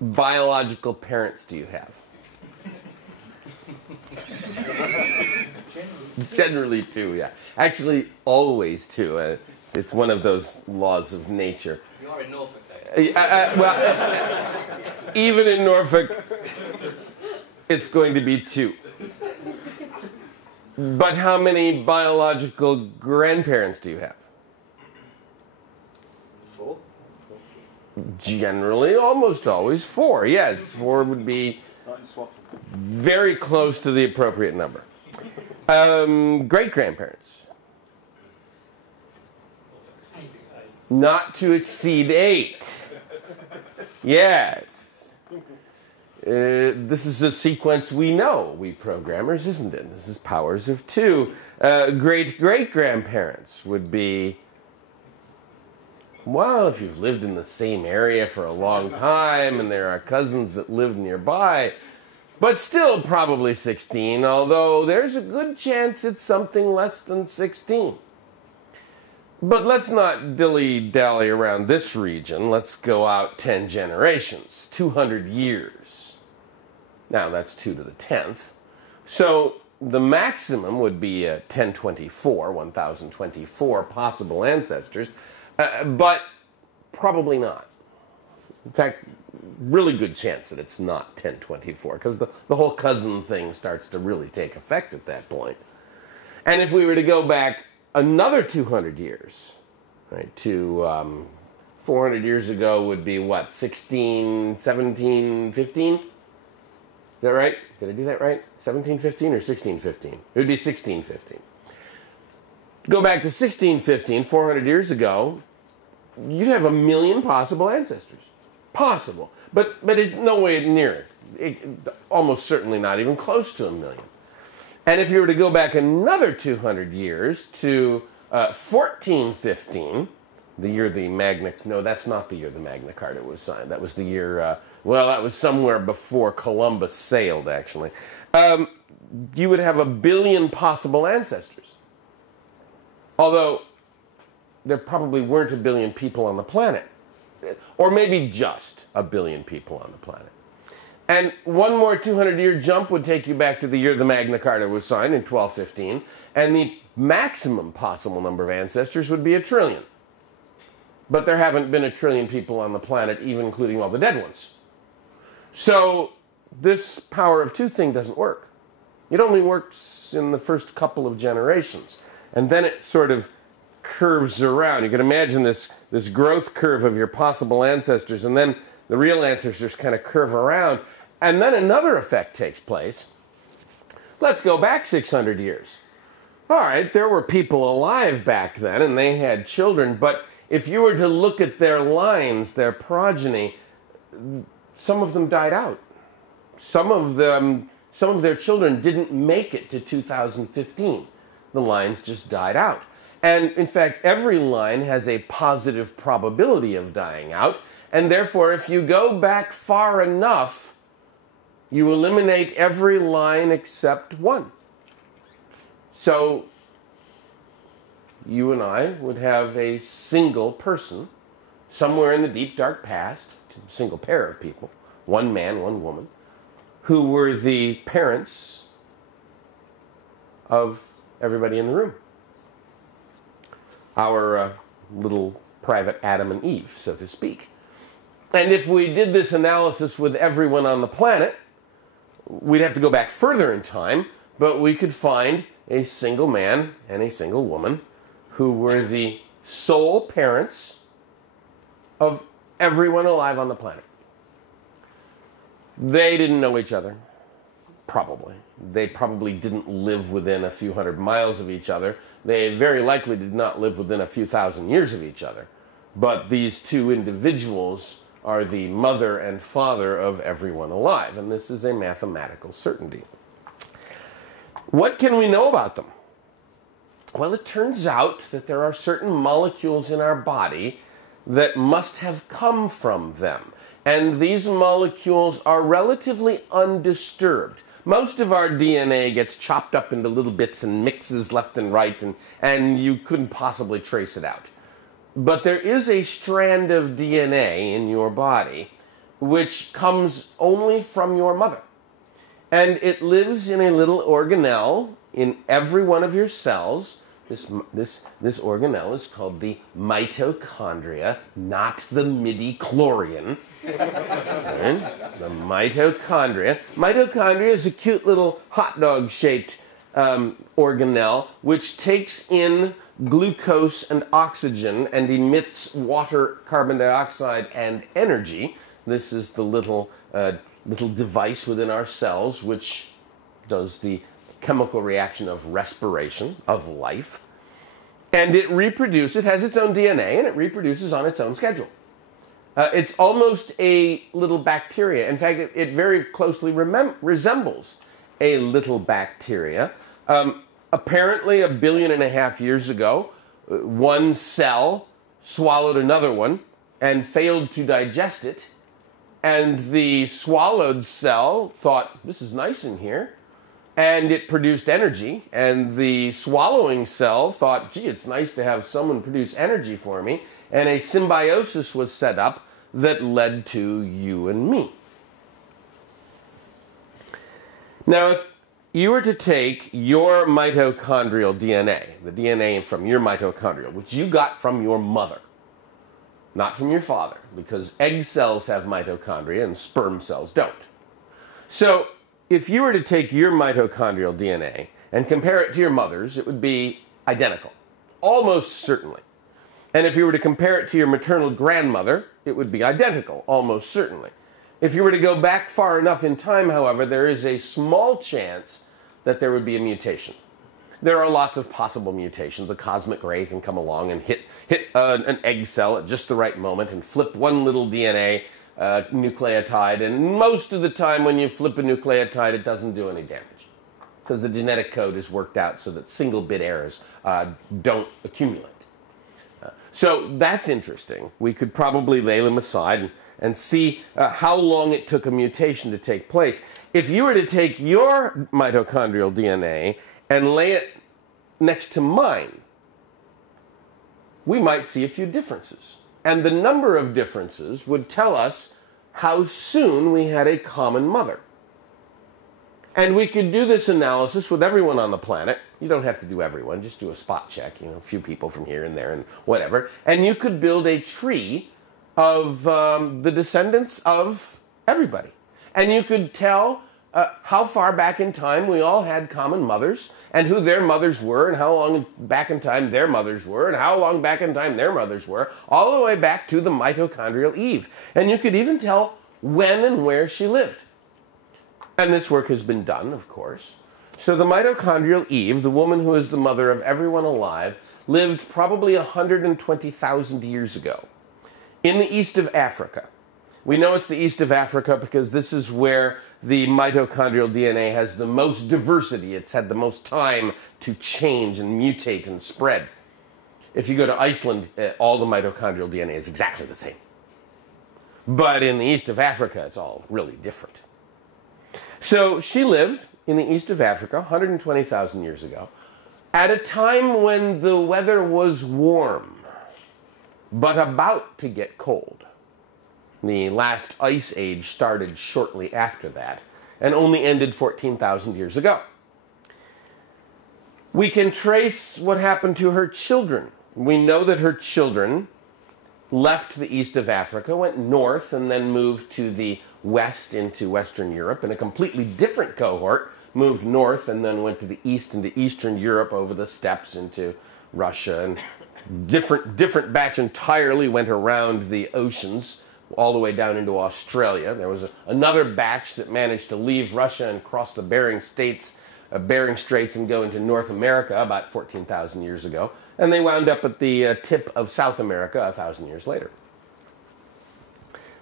biological parents do you have? Generally two, yeah. Actually, always two. It's one of those laws of nature. You are in Norfolk, well, even in Norfolk, it's going to be two. But how many biological grandparents do you have? Four. Generally, almost always four. Yes, four would be very close to the appropriate number. Great-grandparents. Not to exceed 8. Yes. This is a sequence we know, we programmers, isn't it? This is powers of 2. Great-great-grandparents would be, well, if you've lived in the same area for a long time and there are cousins that live nearby, but still probably 16, although there's a good chance it's something less than 16. But let's not dilly-dally around this region. Let's go out 10 generations, 200 years. Now, that's 2 to the 10th. So the maximum would be 1024 possible ancestors, but probably not. In fact, really good chance that it's not 1024, because the whole cousin thing starts to really take effect at that point. And if we were to go back another 200 years, right, to 400 years ago would be what, 16, 17, 15? Is that right? Did I do that right? 1715 or 1615? It would be 1615. Go back to 1615, 400 years ago, you'd have 1 million possible ancestors. Possible. But it's no way near it. Almost certainly not even close to 1 million. And if you were to go back another 200 years to 1415, the year the Magna... No, that's not the year the Magna Carta was signed. That was the year... well, that was somewhere before Columbus sailed, actually. You would have 1 billion possible ancestors. Although, there probably weren't 1 billion people on the planet. Or maybe just 1 billion people on the planet. And one more 200-year jump would take you back to the year the Magna Carta was signed in 1215, and the maximum possible number of ancestors would be 1 trillion. But there haven't been 1 trillion people on the planet, even including all the dead ones. So this power of 2 thing doesn't work. It only works in the first couple of generations. And then it sort of curves around. You can imagine this growth curve of your possible ancestors, and then the real ancestors kind of curve around. And then another effect takes place. Let's go back 600 years. All right, there were people alive back then, and they had children, but if you were to look at their lines, their progeny, some of them died out. Some of their children didn't make it to 2015. The lines just died out. And in fact, every line has a positive probability of dying out, and therefore, if you go back far enough, you eliminate every line except one. So, you and I would have a single person, somewhere in the deep, dark past, a single pair of people, one man, one woman, who were the parents of everybody in the room. Our little private Adam and Eve, so to speak. And if we did this analysis with everyone on the planet, we'd have to go back further in time, but we could find a single man and a single woman who were the sole parents of everyone alive on the planet. They didn't know each other, probably. They probably didn't live within a few hundred miles of each other. They very likely did not live within a few thousand years of each other. But these two individuals are the mother and father of everyone alive, and this is a mathematical certainty. What can we know about them? Well, it turns out that there are certain molecules in our body that must have come from them. And these molecules are relatively undisturbed. Most of our DNA gets chopped up into little bits and mixes left and right, and you couldn't possibly trace it out. But there is a strand of DNA in your body which comes only from your mother. And it lives in a little organelle in every one of your cells. This organelle is called the mitochondria, not the midi-chlorian. Right? The mitochondria. Mitochondria is a cute little hot dog-shaped organelle which takes in glucose and oxygen and emits water, carbon dioxide, and energy. This is the little device within our cells which does the chemical reaction of respiration, of life. And it reproduces, it has its own DNA, and it reproduces on its own schedule. It's almost a little bacteria. In fact, it very closely resembles a little bacteria. Apparently, 1.5 billion years ago, one cell swallowed another one and failed to digest it. And the swallowed cell thought, this is nice in here. And it produced energy. And the swallowing cell thought, gee, it's nice to have someone produce energy for me. And a symbiosis was set up that led to you and me. Now, if you were to take your mitochondrial DNA, the DNA from your mitochondria, which you got from your mother, not from your father, because egg cells have mitochondria and sperm cells don't. So, if you were to take your mitochondrial DNA and compare it to your mother's, it would be identical, almost certainly. And if you were to compare it to your maternal grandmother, it would be identical, almost certainly. If you were to go back far enough in time, however, there is a small chance that there would be a mutation. There are lots of possible mutations. A cosmic ray can come along and hit an egg cell at just the right moment and flip one little DNA nucleotide. And most of the time when you flip a nucleotide, it doesn't do any damage because the genetic code is worked out so that single bit errors don't accumulate. So that's interesting. We could probably lay them aside and see how long it took a mutation to take place. If you were to take your mitochondrial DNA and lay it next to mine, we might see a few differences. And the number of differences would tell us how soon we had a common mother. And we could do this analysis with everyone on the planet. You don't have to do everyone, just do a spot check, a few people from here and there and whatever. And you could build a tree of the descendants of everybody. And you could tell how far back in time we all had common mothers and who their mothers were and how long back in time their mothers were and how long back in time their mothers were, all the way back to the mitochondrial Eve. And you could even tell when and where she lived. And this work has been done, of course. So the mitochondrial Eve, the woman who is the mother of everyone alive, lived probably 120,000 years ago in the east of Africa. We know it's the east of Africa because this is where the mitochondrial DNA has the most diversity. It's had the most time to change and mutate and spread. If you go to Iceland, all the mitochondrial DNA is exactly the same. But in the east of Africa, it's all really different. So she lived in the east of Africa 120,000 years ago at a time when the weather was warm, but about to get cold. The last ice age started shortly after that and only ended 14,000 years ago. We can trace what happened to her children. We know that her children left the east of Africa, went north, and then moved to the west into Western Europe, and a completely different cohort moved north and then went to the east into Eastern Europe over the steppes into Russia, and different batch entirely went around the oceans all the way down into Australia. There was another batch that managed to leave Russia and cross the Bering Straits and go into North America about 14,000 years ago, and they wound up at the tip of South America 1,000 years later.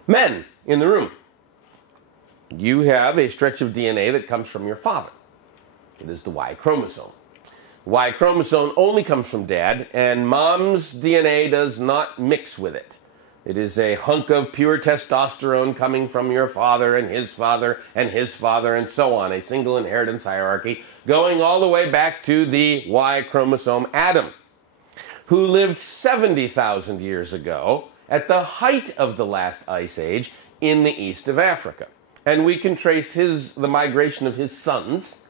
Men in the room. You have a stretch of DNA that comes from your father. It is the Y chromosome. Y chromosome only comes from dad, and mom's DNA does not mix with it. It is a hunk of pure testosterone coming from your father and his father and his father and so on, a single inheritance hierarchy going all the way back to the Y chromosome atom. who lived 70,000 years ago at the height of the last ice age in the east of Africa. And we can trace the migration of his sons,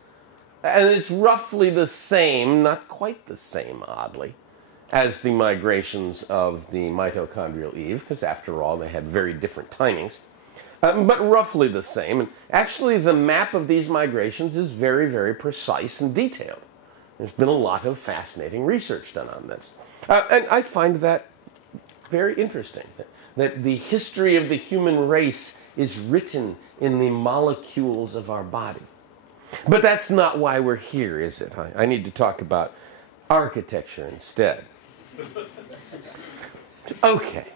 and it's roughly the same, not quite the same, oddly, as the migrations of the mitochondrial Eve, because after all, they had very different timings, but roughly the same. And actually, the map of these migrations is very, very precise and detailed. There's been a lot of fascinating research done on this. And I find that very interesting, that the history of the human race is written in the molecules of our body. But that's not why we're here, is it? I need to talk about architecture instead. Okay.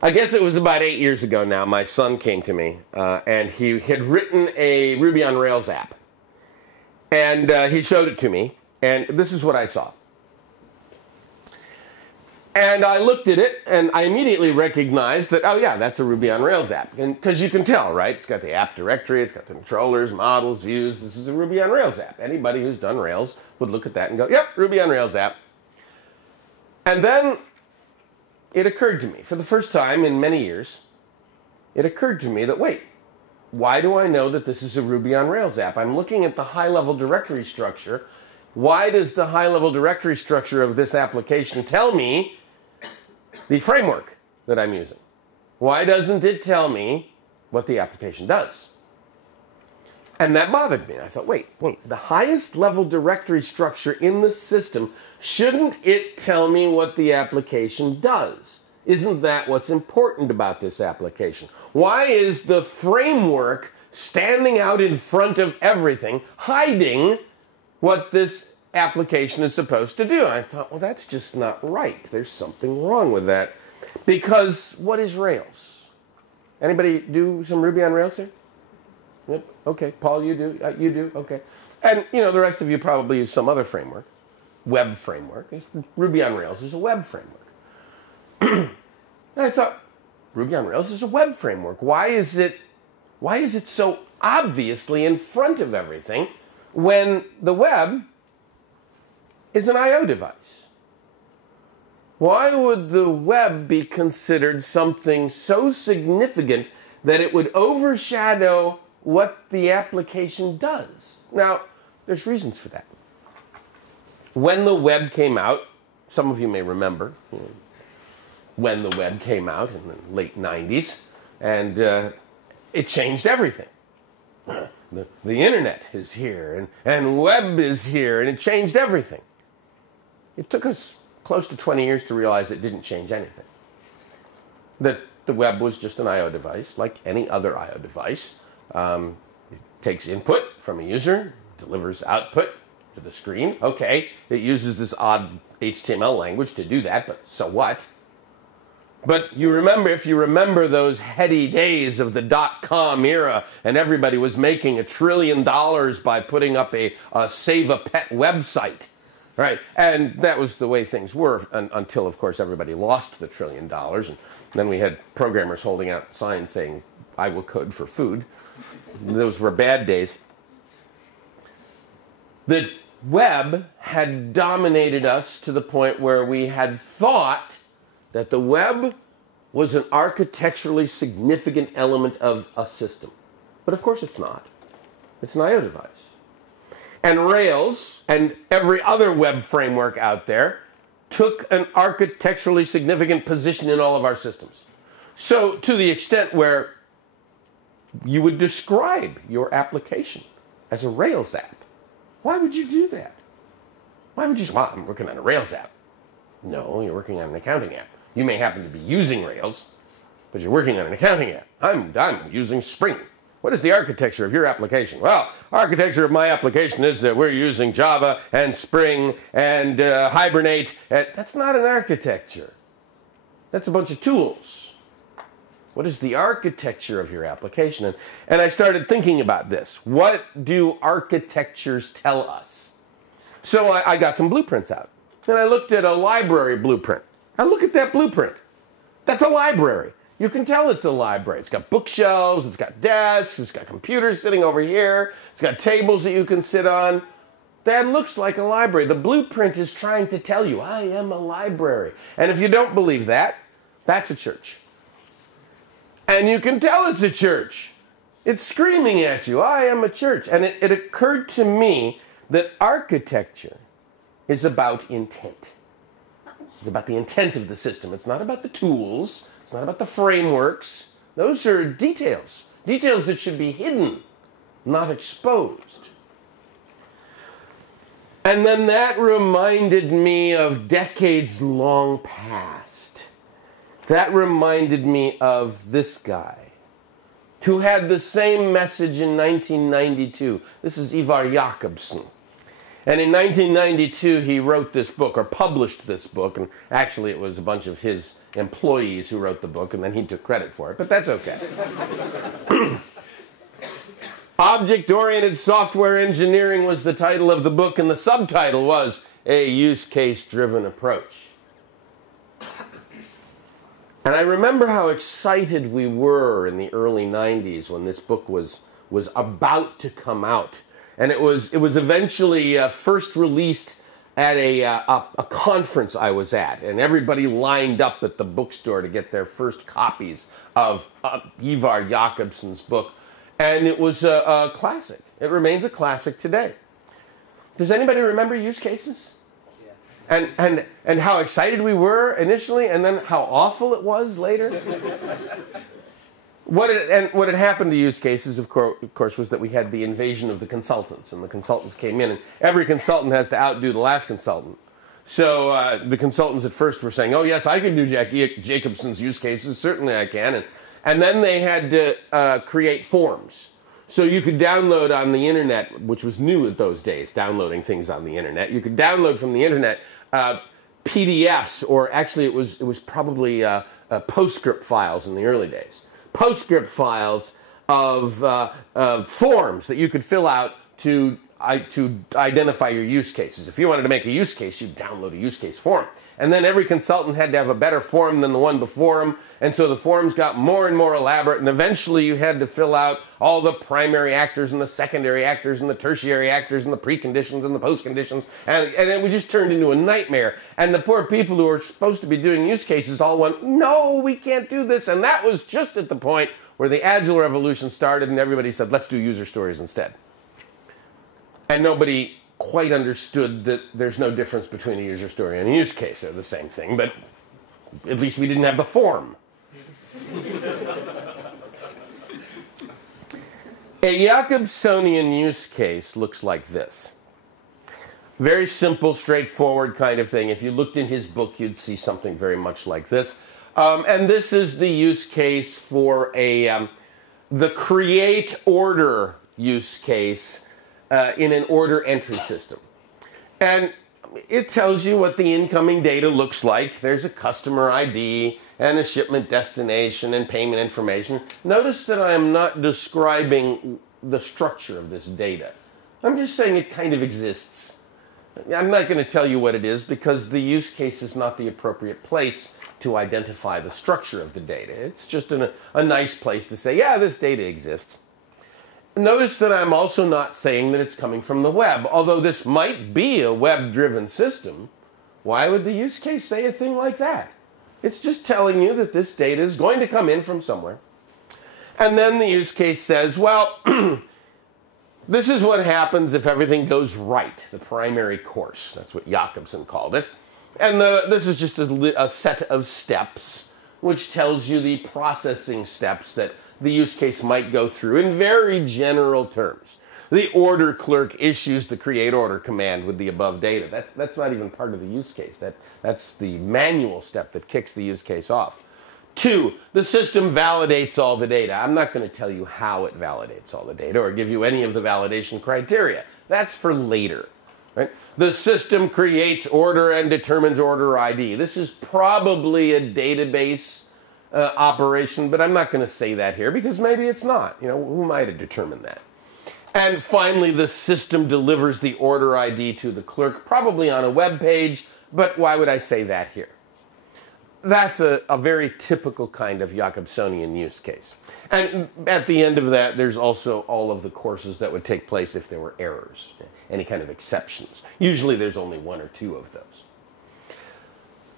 I guess it was about 8 years ago now, my son came to me, and he had written a Ruby on Rails app. And he showed it to me, and this is what I saw. And I looked at it, and I immediately recognized that, oh yeah, that's a Ruby on Rails app. And because you can tell, right? It's got the app directory, it's got the controllers, models, views. This is a Ruby on Rails app. Anybody who's done Rails would look at that and go, yep, Ruby on Rails app. And then it occurred to me, for the first time in many years, it occurred to me that, wait, why do I know that this is a Ruby on Rails app? I'm looking at the high-level directory structure. Why does the high-level directory structure of this application tell me the framework that I'm using? Why doesn't it tell me what the application does? And that bothered me. I thought, wait, the highest level directory structure in the system, shouldn't it tell me what the application does? Isn't that what's important about this application? Why is the framework standing out in front of everything, hiding what this application is supposed to do? I thought, well, that's just not right. There's something wrong with that. Because what is Rails? Anybody do some Ruby on Rails here? Yep. Okay. Paul, you do? You do? Okay. And, you know, the rest of you probably use some other framework. Web framework. Ruby on Rails is a web framework. And I thought, Ruby on Rails is a web framework. Why is it so obviously in front of everything when the web is an I/O device? Why would the web be considered something so significant that it would overshadow what the application does? Now, there's reasons for that. When the web came out, some of you may remember, when the web came out in the late 90s, and it changed everything. The internet is here, and web is here, and it changed everything. It took us close to 20 years to realize it didn't change anything. That the web was just an I/O device, like any other I/O device. It takes input from a user, delivers output to the screen. Okay, it uses this odd HTML language to do that, but so what? But you remember, if you remember those heady days of the .com era, and everybody was making $1 trillion by putting up a save-a-pet website, right? And that was the way things were until, of course, everybody lost the $1 trillion. And then we had programmers holding out signs saying, I will code for food. Those were bad days. The web had dominated us to the point where we had thought that the web was an architecturally significant element of a system. But of course it's not. It's an I/O device. And Rails and every other web framework out there took an architecturally significant position in all of our systems. So to the extent where you would describe your application as a Rails app. Why would you do that? Why would you say, well, I'm working on a Rails app? No, you're working on an accounting app. You may happen to be using Rails, but you're working on an accounting app. I'm using Spring. What is the architecture of your application? Well, architecture of my application is that we're using Java and Spring and Hibernate. That's not an architecture. That's a bunch of tools. What is the architecture of your application? And I started thinking about this. What do architectures tell us? So I got some blueprints out. And I looked at a library blueprint. Now look at that blueprint. That's a library. You can tell it's a library. It's got bookshelves, it's got desks, it's got computers sitting over here, it's got tables that you can sit on. that looks like a library. The blueprint is trying to tell you, I am a library. And if you don't believe that, that's a church. And you can tell it's a church. It's screaming at you, I am a church. And it occurred to me that architecture is about intent. It's about the intent of the system. It's not about the tools. It's not about the frameworks. Those are details. Details that should be hidden, not exposed. And then that reminded me of decades long past. That reminded me of this guy who had the same message in 1992. This is Ivar Jakobsen. And in 1992, he wrote this book, or published this book, and actually it was a bunch of his employees who wrote the book, and then he took credit for it, but that's okay. Object-Oriented Software Engineering was the title of the book, and the subtitle was A Use Case-Driven Approach. And I remember how excited we were in the early 90s when this book was about to come out. And it was eventually first released at a conference I was at, and everybody lined up at the bookstore to get their first copies of Ivar Jakobsen's book. And it was a classic. It remains a classic today. Does anybody remember use cases? And how excited we were initially, and then how awful it was later? What had happened to use cases, of course, was that we had the invasion of the consultants, and the consultants came in, and every consultant has to outdo the last consultant. So the consultants at first were saying, oh yes, I can do Jacobson's use cases, certainly I can. And then they had to create forms. So you could download on the internet, which was new at those days, downloading things on the internet. You could download from the internet PDFs, or actually it was probably PostScript files in the early days. PostScript files of forms that you could fill out to identify your use cases. If you wanted to make a use case, you'd download a use case form. And then every consultant had to have a better form than the one before him, and so the forms got more and more elaborate, and eventually you had to fill out all the primary actors and the secondary actors and the tertiary actors and the preconditions and the postconditions, and it just turned into a nightmare. And the poor people who were supposed to be doing use cases all went, no, we can't do this. And that was just at the point where the Agile revolution started, and everybody said, let's do user stories instead. And nobody quite understood that there's no difference between a user story and a use case. They're the same thing, but at least we didn't have the form. A Jakobsonian use case looks like this. Very simple, straightforward kind of thing. If you looked in his book, you'd see something very much like this. And this is the use case for the create order use case in an order entry system. And it tells you what the incoming data looks like. There's a customer ID and a shipment destination and payment information. Notice that I am not describing the structure of this data. I'm just saying it kind of exists. I'm not going to tell you what it is because the use case is not the appropriate place to identify the structure of the data. It's just a nice place to say, yeah, this data exists. Notice that I'm also not saying that it's coming from the web. Although this might be a web-driven system, why would the use case say a thing like that? It's just telling you that this data is going to come in from somewhere. And then the use case says, well, this is what happens if everything goes right, the primary course. That's what Jakobsen called it. And this is just a set of steps, which tells you the processing steps that the use case might go through in very general terms. The order clerk issues the create order command with the above data. That's not even part of the use case. That's the manual step that kicks the use case off. 2, the system validates all the data. I'm not going to tell you how it validates all the data or give you any of the validation criteria. That's for later. Right? The system creates order and determines order ID. This is probably a database operation, but I'm not going to say that here because maybe it's not. You know, who might have determined that? And finally, the system delivers the order ID to the clerk, probably on a web page, but why would I say that here? that's a very typical kind of Jacobsonian use case. And at the end of that, there's also all of the courses that would take place if there were errors, any kind of exceptions. Usually there's only one or two of those.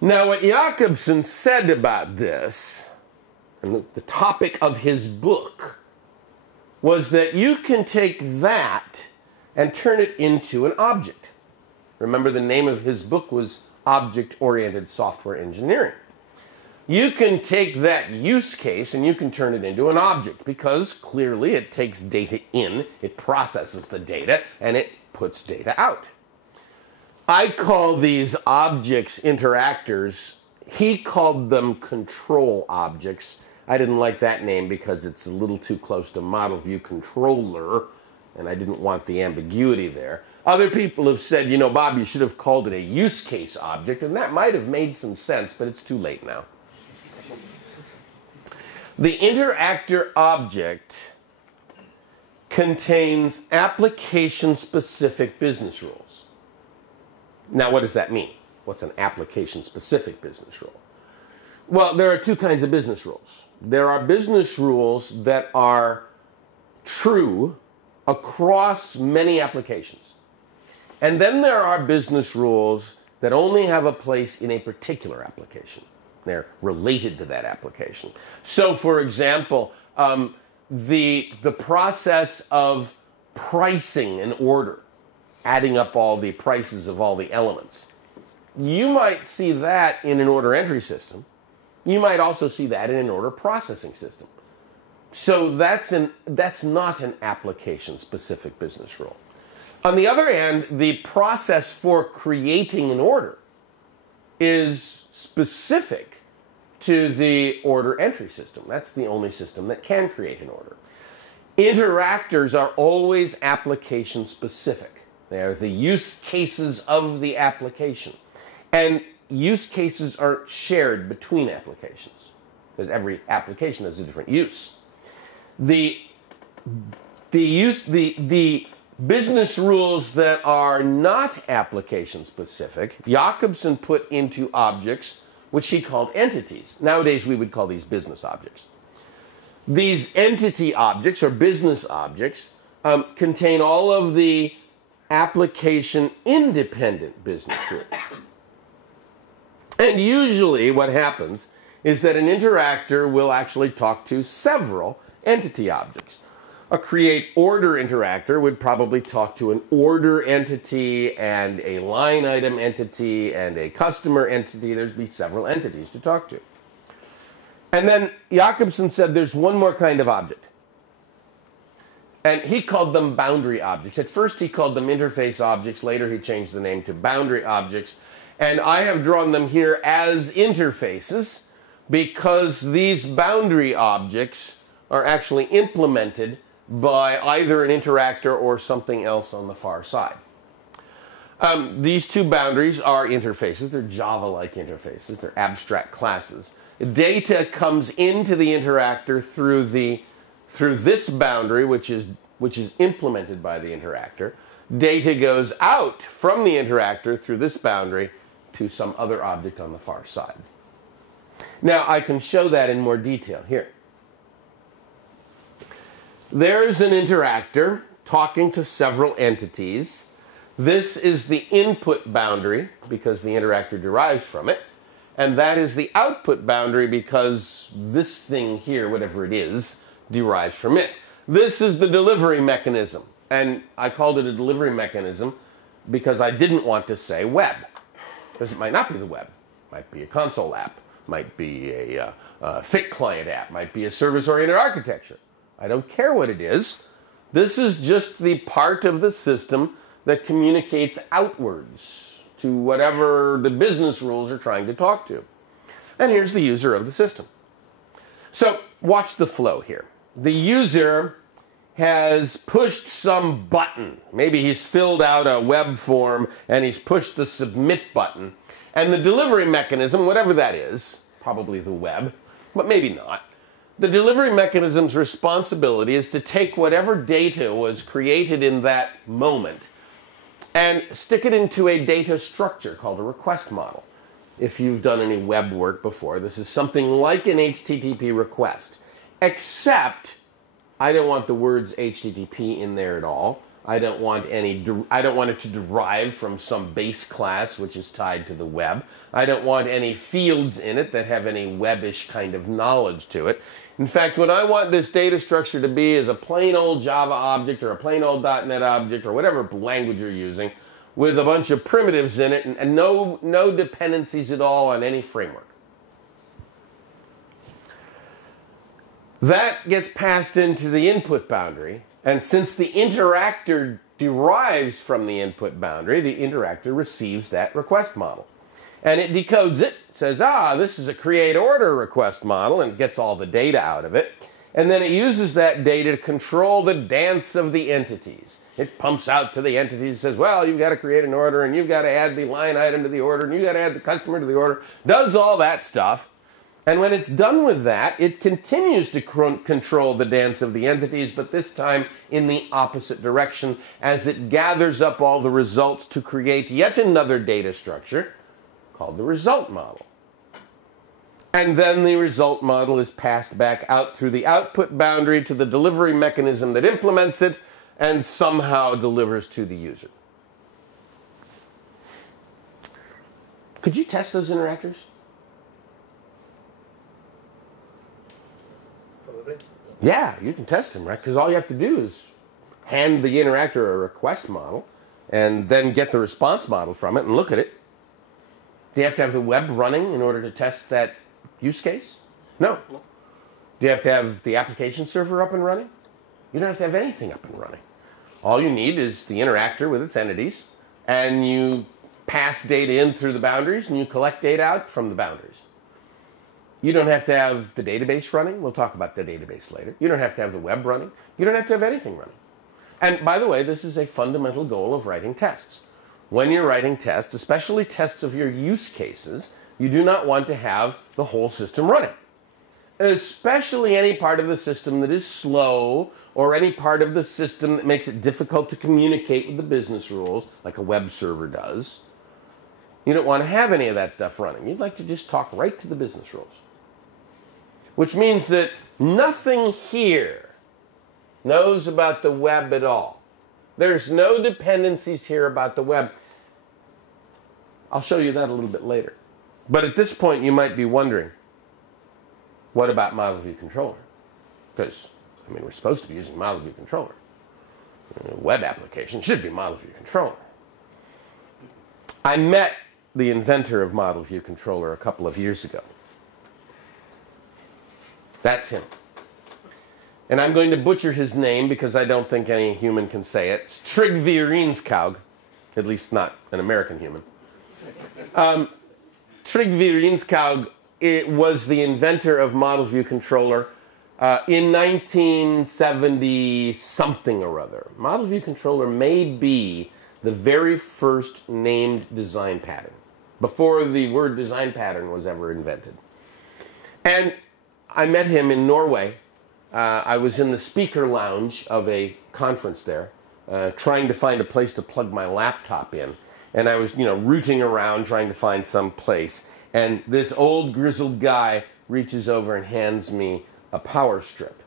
Now, what Jacobson said about this, and the topic of his book, was that you can take that and turn it into an object. Remember, the name of his book was Object-Oriented Software Engineering. You can take that use case and you can turn it into an object, because clearly it takes data in, it processes the data, and it puts data out. I call these objects interactors. He called them control objects. I didn't like that name because it's a little too close to model view controller, and I didn't want the ambiguity there. Other people have said, you know, Bob, you should have called it a use case object, and that might have made some sense, but it's too late now. The interactor object contains application-specific business rules. Now, what does that mean? What's an application-specific business rule? Well, there are two kinds of business rules. There are business rules that are true across many applications. And then there are business rules that only have a place in a particular application. They're related to that application. So, for example, the process of pricing an order, adding up all the prices of all the elements, you might see that in an order entry system. You might also see that in an order processing system. So that's not an application-specific business rule. On the other hand, the process for creating an order is specific to the order entry system. That's the only system that can create an order. Interactors are always application-specific. They are the use cases of the application. And use cases aren't shared between applications, because every application has a different use. The business rules that are not application-specific, Jacobson put into objects, which he called entities. Nowadays, we would call these business objects. These entity objects, or business objects, contain all of the application-independent business rules. And usually what happens is that an interactor will actually talk to several entity objects. A create order interactor would probably talk to an order entity and a line item entity and a customer entity. There'd be several entities to talk to. And then Jacobson said there's one more kind of object. And he called them boundary objects. At first he called them interface objects. Later he changed the name to boundary objects. And I have drawn them here as interfaces because these boundary objects are actually implemented by either an interactor or something else on the far side. These two boundaries are interfaces. They're Java-like interfaces. They're abstract classes. Data comes into the interactor through this boundary, which is implemented by the interactor. Data goes out from the interactor through this boundary to some other object on the far side. Now, I can show that in more detail here. There's an interactor talking to several entities. This is the input boundary because the interactor derives from it. And that is the output boundary because this thing here, whatever it is, derives from it. This is the delivery mechanism. And I called it a delivery mechanism because I didn't want to say web. Because it might not be the web. It might be a console app. Might be a thick client app. Might be a service-oriented architecture. I don't care what it is. This is just the part of the system that communicates outwards to whatever the business rules are trying to talk to. And here's the user of the system. So watch the flow here. The user has pushed some button. Maybe he's filled out a web form and he's pushed the submit button. And the delivery mechanism, whatever that is, probably the web, but maybe not. The delivery mechanism's responsibility is to take whatever data was created in that moment and stick it into a data structure called a request model. if you've done any web work before. This is something like an HTTP request, except I don't want the words HTTP in there at all. I don't want it to derive from some base class which is tied to the web. I don't want any fields in it that have any webbish kind of knowledge to it. In fact, what I want this data structure to be is a plain old Java object or a plain old .NET object or whatever language you're using with a bunch of primitives in it and no dependencies at all on any framework. That gets passed into the input boundary, and since the interactor derives from the input boundary, the interactor receives that request model. And it decodes it, says, this is a create order request model, and gets all the data out of it. And then it uses that data to control the dance of the entities. It pumps out to the entities and says, well, you've got to create an order, and you've got to add the line item to the order, and you've got to add the customer to the order. Does all that stuff. And when it's done with that, it continues to control the dance of the entities, but this time in the opposite direction as it gathers up all the results to create yet another data structure called the result model. And then the result model is passed back out through the output boundary to the delivery mechanism that implements it and somehow delivers to the user. Could you test those interactors? Yeah, you can test them, right? Because all you have to do is hand the interactor a request model and then get the response model from it and look at it. Do you have to have the web running in order to test that use case? No. Do you have to have the application server up and running? You don't have to have anything up and running. All you need is the interactor with its entities, and you pass data in through the boundaries, and you collect data out from the boundaries. You don't have to have the database running. We'll talk about the database later. You don't have to have the web running. You don't have to have anything running. And by the way, this is a fundamental goal of writing tests. When you're writing tests, especially tests of your use cases, you do not want to have the whole system running. Especially any part of the system that is slow or any part of the system that makes it difficult to communicate with the business rules, like a web server does. You don't want to have any of that stuff running. You'd like to just talk right to the business rules. Which means that nothing here knows about the web at all. There's no dependencies here about the web. I'll show you that a little bit later. But at this point, you might be wondering, what about Model View Controller? Because, I mean, we're supposed to be using Model View Controller. A web application should be Model View Controller. I met the inventor of Model View Controller a couple of years ago. That's him. And I'm going to butcher his name because I don't think any human can say it. It's Trygve Rinskaug, at least not an American human. Trygve Rinskaug was the inventor of Model View Controller in 1970 something or other. Model View Controller may be the very first named design pattern, before the word design pattern was ever invented. And I met him in Norway. I was in the speaker lounge of a conference there, trying to find a place to plug my laptop in. And I was, rooting around trying to find some place. And this old grizzled guy reaches over and hands me a power strip.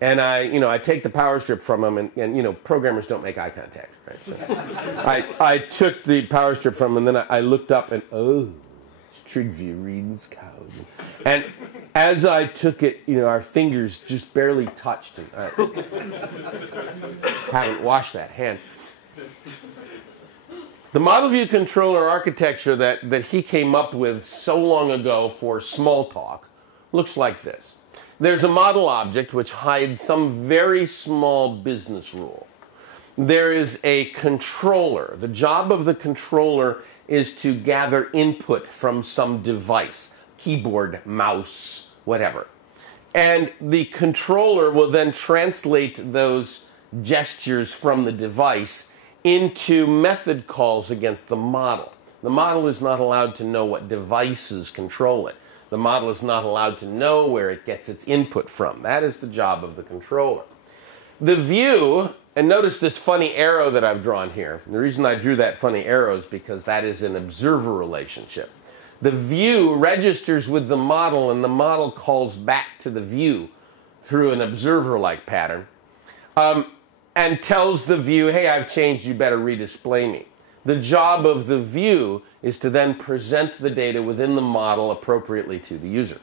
And I take the power strip from him, and programmers don't make eye contact, right? So I took the power strip from him, and then I looked up, and it's Trygve Rinskaug. And as I took it, our fingers just barely touched, and I haven't washed that hand. The Model View Controller architecture that he came up with so long ago for Smalltalk looks like this. There's a model object which hides some very small business rule. There is a controller. The job of the controller is to gather input from some device, keyboard, mouse, whatever. And the controller will then translate those gestures from the device into method calls against the model. The model is not allowed to know what devices control it. The model is not allowed to know where it gets its input from. That is the job of the controller. The view, and notice this funny arrow that I've drawn here. The reason I drew that funny arrow is because that is an observer relationship. The view registers with the model, and the model calls back to the view through an observer-like pattern, and tells the view, hey, I've changed, you better redisplay me. The job of the view is to then present the data within the model appropriately to the user.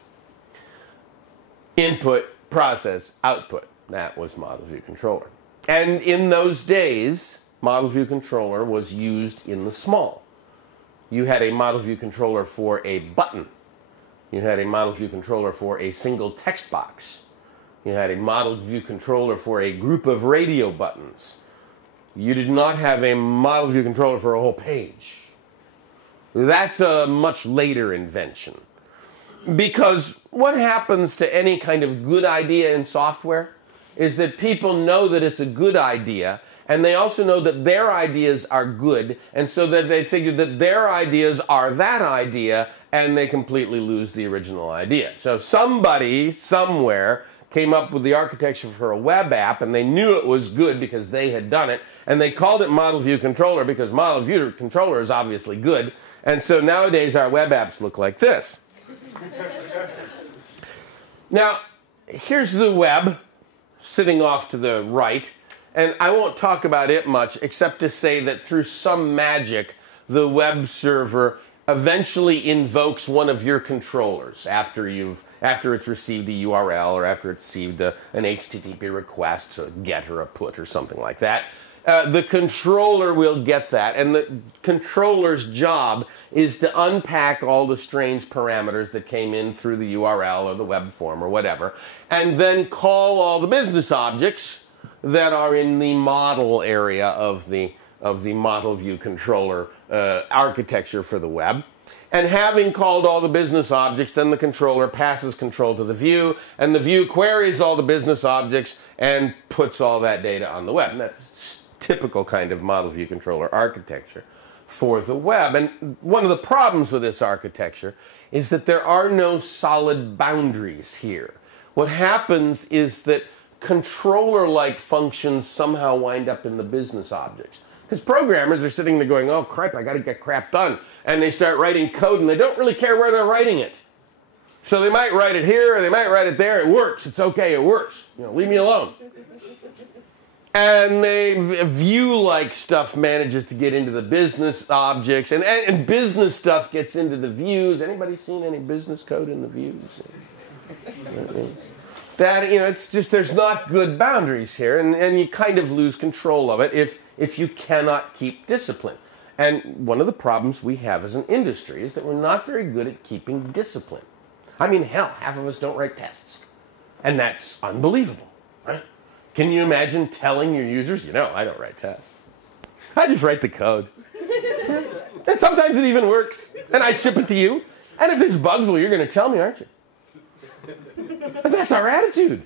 Input, process, output. That was Model View Controller. And in those days, Model View Controller was used in the small. You had a Model View Controller for a button. You had a Model View Controller for a single text box. You had a Model View Controller for a group of radio buttons. You did not have a Model View Controller for a whole page. That's a much later invention. Because what happens to any kind of good idea in software is that people know that it's a good idea, and they also know that their ideas are good, and so that they figure that their ideas are that idea, and they completely lose the original idea. So somebody, somewhere, came up with the architecture for a web app, and they knew it was good because they had done it, and they called it Model View Controller because Model View Controller is obviously good, and so nowadays our web apps look like this. Now, here's the web sitting off to the right, and I won't talk about it much except to say that through some magic, the web server eventually invokes one of your controllers after it's received a URL or after it's received an HTTP request, a get or a put or something like that. The controller will get that, and the controller's job is to unpack all the strange parameters that came in through the URL or the web form or whatever, and then call all the business objects that are in the model area of the Model View Controller architecture for the web. And having called all the business objects, then the controller passes control to the view, and the view queries all the business objects and puts all that data on the web. And that's typical kind of Model View Controller architecture for the web. And one of the problems with this architecture is that there are no solid boundaries here. What happens is that controller-like functions somehow wind up in the business objects. Because programmers are sitting there going, oh crap, I got to get crap done. And they start writing code and they don't really care where they're writing it. So they might write it here or they might write it there. It works. It's okay. It works. You know, leave me alone. And the view-like stuff manages to get into the business objects, and business stuff gets into the views. Anybody seen any business code in the views? That, you know, it's just there's not good boundaries here, and you kind of lose control of it if you cannot keep discipline. And one of the problems we have as an industry is that we're not very good at keeping discipline. I mean, hell, half of us don't write tests, and that's unbelievable, right? Can you imagine telling your users, you know, I don't write tests. I just write the code. And sometimes it even works. And I ship it to you. And if there's bugs, well, you're going to tell me, aren't you? And that's our attitude.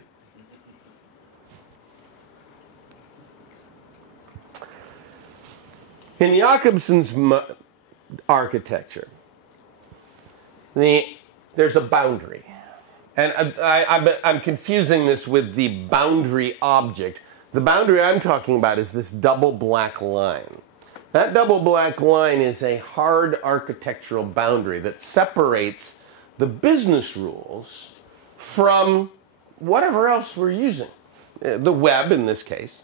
In Jakobson's architecture, there's a boundary. And I'm confusing this with the boundary object. The boundary I'm talking about is this double black line. That double black line is a hard architectural boundary that separates the business rules from whatever else we're using, the web in this case.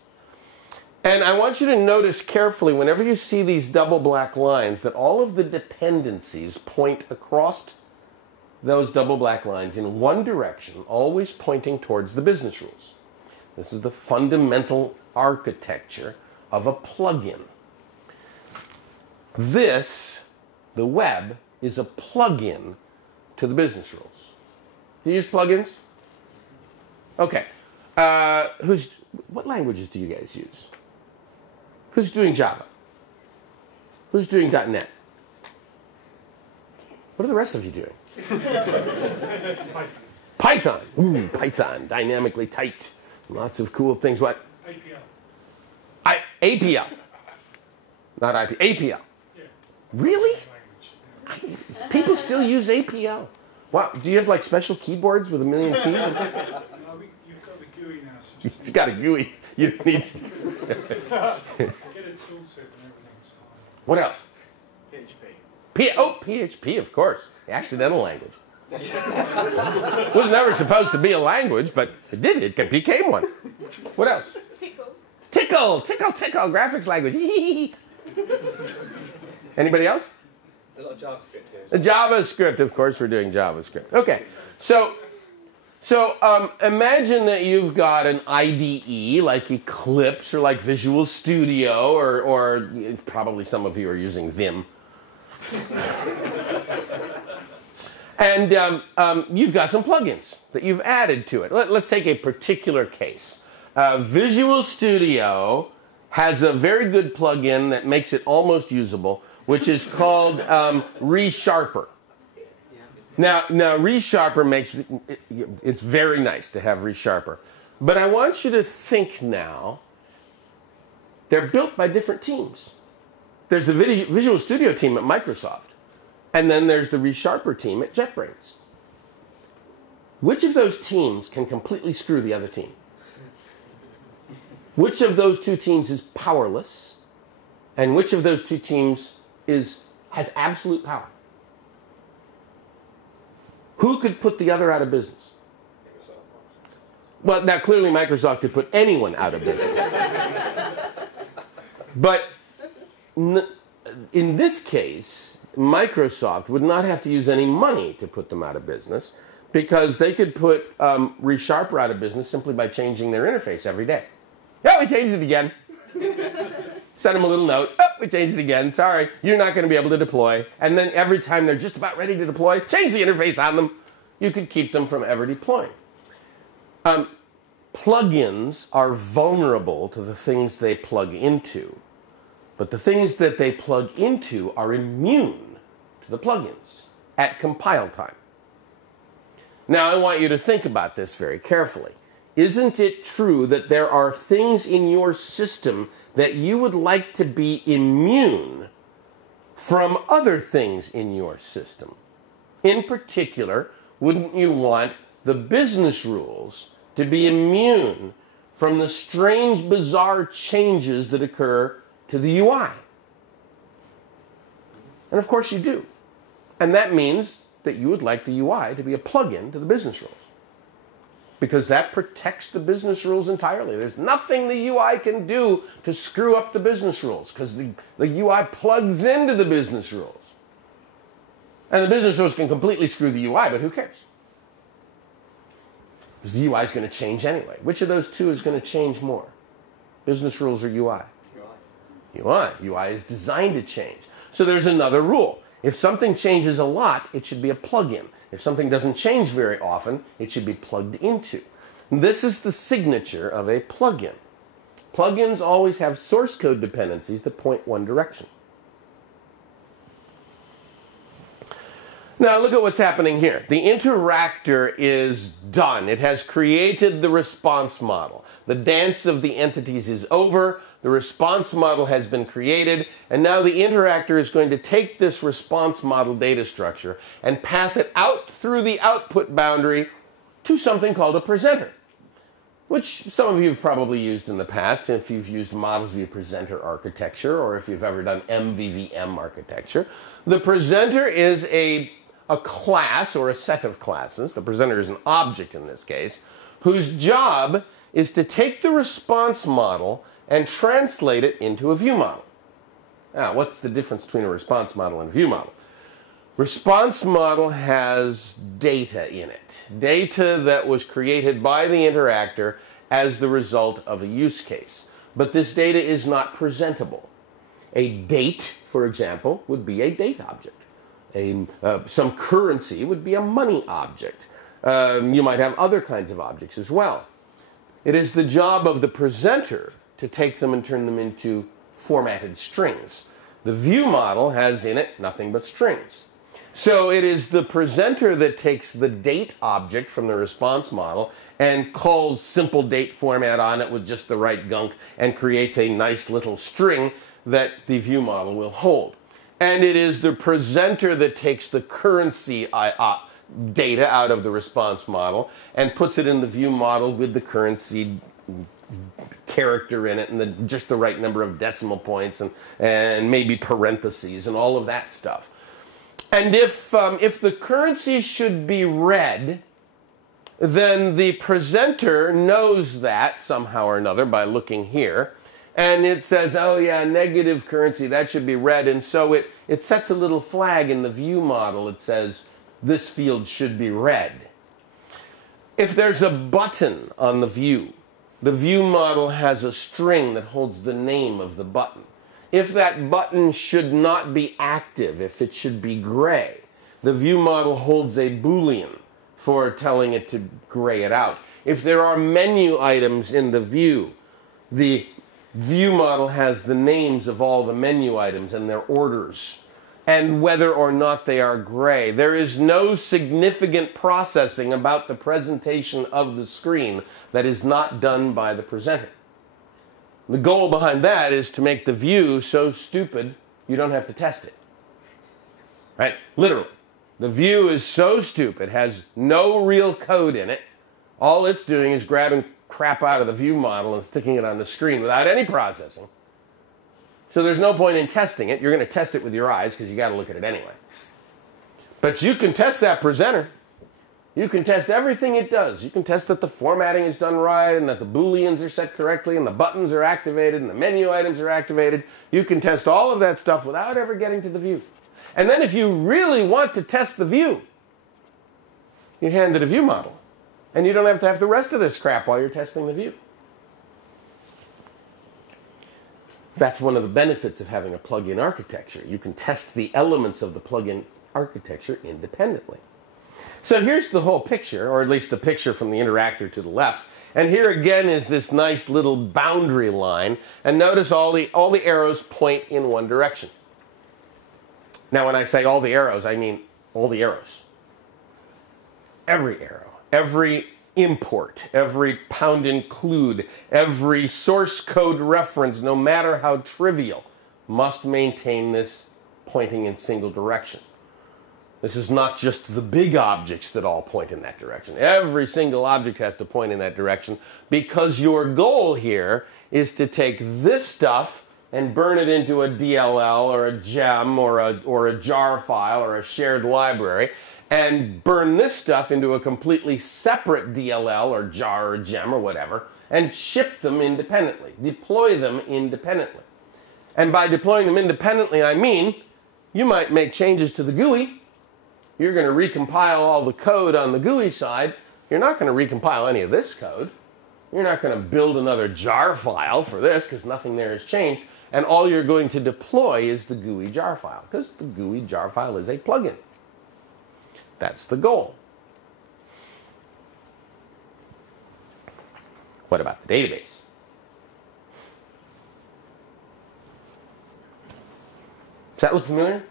And I want you to notice carefully whenever you see these double black lines that all of the dependencies point across those double black lines in one direction, always pointing towards the business rules. This is the fundamental architecture of a plugin. This, the web, is a plugin to the business rules. Do you use plugins? Okay. What languages do you guys use? Who's doing Java? Who's doing .NET? What are the rest of you doing? Python. Ooh, Python. Dynamically typed. Lots of cool things. What? APL. APL. Not IP. APL. Yeah. Really? People still use APL. Wow. Do you have like special keyboards with a million keys? No, you've got the GUI now. So it's got a GUI. You don't need to. Get it sorted and everything's fine. What else? PHP. PHP, of course. The accidental language. Was never supposed to be a language, but it did. It became one. What else? Tickle. Graphics language. Anybody else? There's a lot of JavaScript here. JavaScript, of course, we're doing JavaScript. Okay, so imagine that you've got an IDE like Eclipse or like Visual Studio, or probably some of you are using Vim. And you've got some plugins that you've added to it. Let's take a particular case. Visual Studio has a very good plugin that makes it almost usable, which is called ReSharper. Now ReSharper makes it's very nice to have ReSharper. But I want you to think now, they're built by different teams. There's the Visual Studio team at Microsoft, and then there's the ReSharper team at JetBrains. Which of those teams can completely screw the other team? Which of those two teams is powerless, and which of those two teams has absolute power? Who could put the other out of business? Well, now clearly Microsoft could put anyone out of business. But in this case, Microsoft would not have to use any money to put them out of business, because they could put ReSharper out of business simply by changing their interface every day. Yeah, we changed it again. Send them a little note. Oh, we changed it again. Sorry, you're not going to be able to deploy. And then every time they're just about ready to deploy, change the interface on them. You could keep them from ever deploying. Plugins are vulnerable to the things they plug into. But the things that they plug into are immune to the plugins at compile time. Now, I want you to think about this very carefully. Isn't it true that there are things in your system that you would like to be immune from other things in your system? In particular, wouldn't you want the business rules to be immune from the strange, bizarre changes that occur to the UI? And of course you do. And that means that you would like the UI to be a plug-in to the business rules, because that protects the business rules entirely. There's nothing the UI can do to screw up the business rules, because the UI plugs into the business rules. And the business rules can completely screw the UI, but who cares? Because the UI is going to change anyway. Which of those two is going to change more? Business rules or UI? UI. UI is designed to change. So there's another rule. If something changes a lot, it should be a plug-in. If something doesn't change very often, it should be plugged into. This is the signature of a plug-in. Plug-ins always have source code dependencies that point one direction. Now look at what's happening here. The interactor is done. It has created the response model. The dance of the entities is over. The response model has been created, and now the interactor is going to take this response model data structure and pass it out through the output boundary to something called a presenter, which some of you have probably used in the past if you've used model view presenter architecture, or if you've ever done MVVM architecture. The presenter is a class or a set of classes. The presenter is an object in this case, whose job is to take the response model and translate it into a view model. Now, what's the difference between a response model and a view model? Response model has data in it. Data that was created by the interactor as the result of a use case. But this data is not presentable. A date, for example, would be a date object. Some currency would be a money object. You might have other kinds of objects as well. It is the job of the presenter to take them and turn them into formatted strings. The view model has in it nothing but strings. So it is the presenter that takes the date object from the response model and calls simple date format on it with just the right gunk and creates a nice little string that the view model will hold. And it is the presenter that takes the currency data out of the response model and puts it in the view model with the currency character in it and just the right number of decimal points and maybe parentheses and all of that stuff. And if the currency should be red, then the presenter knows that somehow or another by looking here. And it says, oh yeah, negative currency, that should be red. And so it sets a little flag in the view model. It says, this field should be red. If there's a button on the view model has a string that holds the name of the button. If that button should not be active, if it should be gray, the view model holds a Boolean for telling it to gray it out. If there are menu items in the view model has the names of all the menu items and their orders, and whether or not they are gray. There is no significant processing about the presentation of the screen that is not done by the presenter. The goal behind that is to make the view so stupid you don't have to test it. Right? Literally. The view is so stupid, has no real code in it. All it's doing is grabbing crap out of the view model and sticking it on the screen without any processing. So there's no point in testing it. You're going to test it with your eyes because you got to look at it anyway. But you can test that presenter. You can test everything it does. You can test that the formatting is done right and that the Booleans are set correctly and the buttons are activated and the menu items are activated. You can test all of that stuff without ever getting to the view. And then if you really want to test the view, you hand it a view model. And you don't have to have the rest of this crap while you're testing the view. That's one of the benefits of having a plug-in architecture. You can test the elements of the plug-in architecture independently. So here's the whole picture, or at least the picture from the interactor to the left. And here again is this nice little boundary line. And notice all the arrows point in one direction. Now when I say all the arrows, I mean all the arrows. Every arrow, every import, every pound include, every source code reference, no matter how trivial, must maintain this pointing in single direction. This is not just the big objects that all point in that direction. Every single object has to point in that direction because your goal here is to take this stuff and burn it into a DLL or a gem or a jar file or a shared library, and burn this stuff into a completely separate DLL or jar or gem or whatever, and ship them independently, deploy them independently. And by deploying them independently, I mean you might make changes to the GUI. You're going to recompile all the code on the GUI side. You're not going to recompile any of this code. You're not going to build another jar file for this because nothing there has changed. And all you're going to deploy is the GUI jar file because the GUI jar file is a plugin. That's the goal. What about the database? Does that look familiar?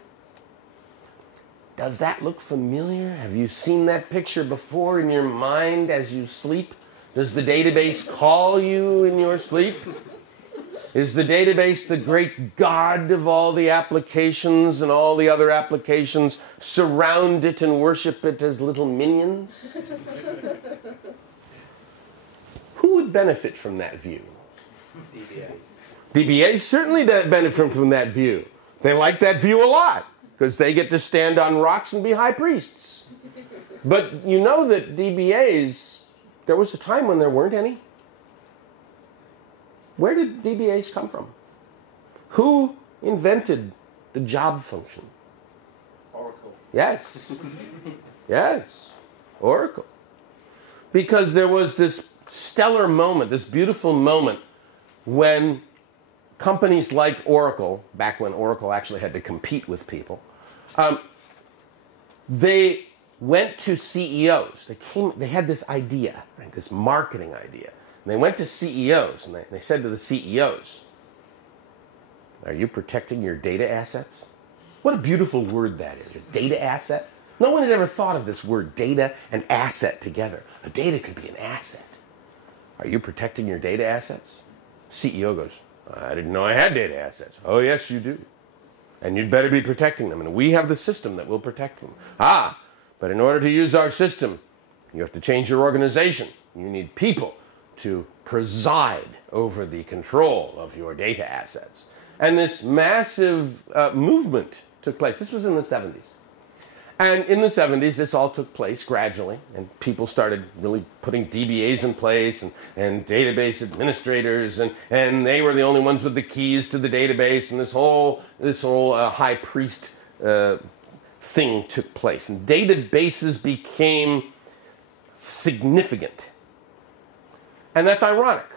Does that look familiar? Have you seen that picture before in your mind as you sleep? Does the database call you in your sleep? Is the database the great god of all the applications, and all the other applications surround it and worship it as little minions? Who would benefit from that view? DBA. DBAs certainly benefit from that view. They like that view a lot because they get to stand on rocks and be high priests. But you know that DBAs, there was a time when there weren't any. Where did DBAs come from? Who invented the job function? Oracle. Yes. Yes. Oracle. Because there was this stellar moment, this beautiful moment, when companies like Oracle, back when Oracle actually had to compete with people, they went to CEOs. They had this idea, right, this marketing idea. And they went to CEOs and they said to the CEOs, "Are you protecting your data assets?" What a beautiful word that is, a data asset. No one had ever thought of this word data and asset together. A data could be an asset. Are you protecting your data assets? CEO goes, "I didn't know I had data assets." "Oh, yes, you do. And you'd better be protecting them. And we have the system that will protect them." "Ah, but in order to use our system, you have to change your organization. You need people to preside over the control of your data assets." And this massive movement took place. This was in the 70s. And in the 70s, this all took place gradually, and people started really putting DBAs in place and database administrators, and they were the only ones with the keys to the database, and this whole high priest thing took place. And databases became significant. And that's ironic.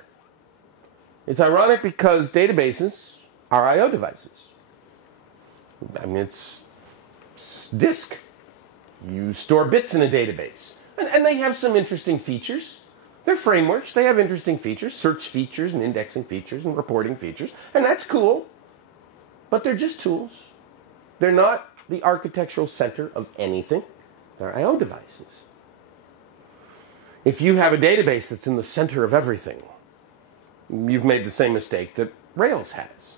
It's ironic because databases are I/O devices. I mean, it's disk. You store bits in a database. And they have some interesting features. They're frameworks. They have interesting features, search features and indexing features and reporting features. And that's cool. But they're just tools. They're not the architectural center of anything. They're I/O devices. If you have a database that's in the center of everything, you've made the same mistake that Rails has.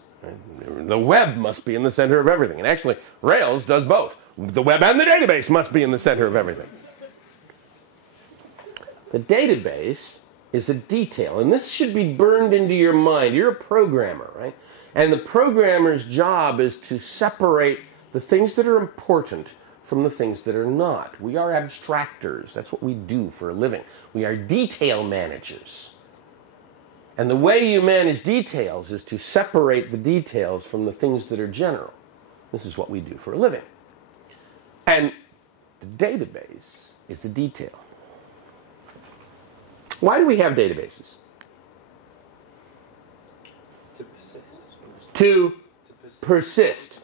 The web must be in the center of everything. And actually, Rails does both. The web and the database must be in the center of everything. The database is a detail, and this should be burned into your mind. You're a programmer, right? And the programmer's job is to separate the things that are important from the things that are not. We are abstractors. That's what we do for a living. We are detail managers. And the way you manage details is to separate the details from the things that are general. This is what we do for a living. And the database is a detail. Why do we have databases? To persist. To persist.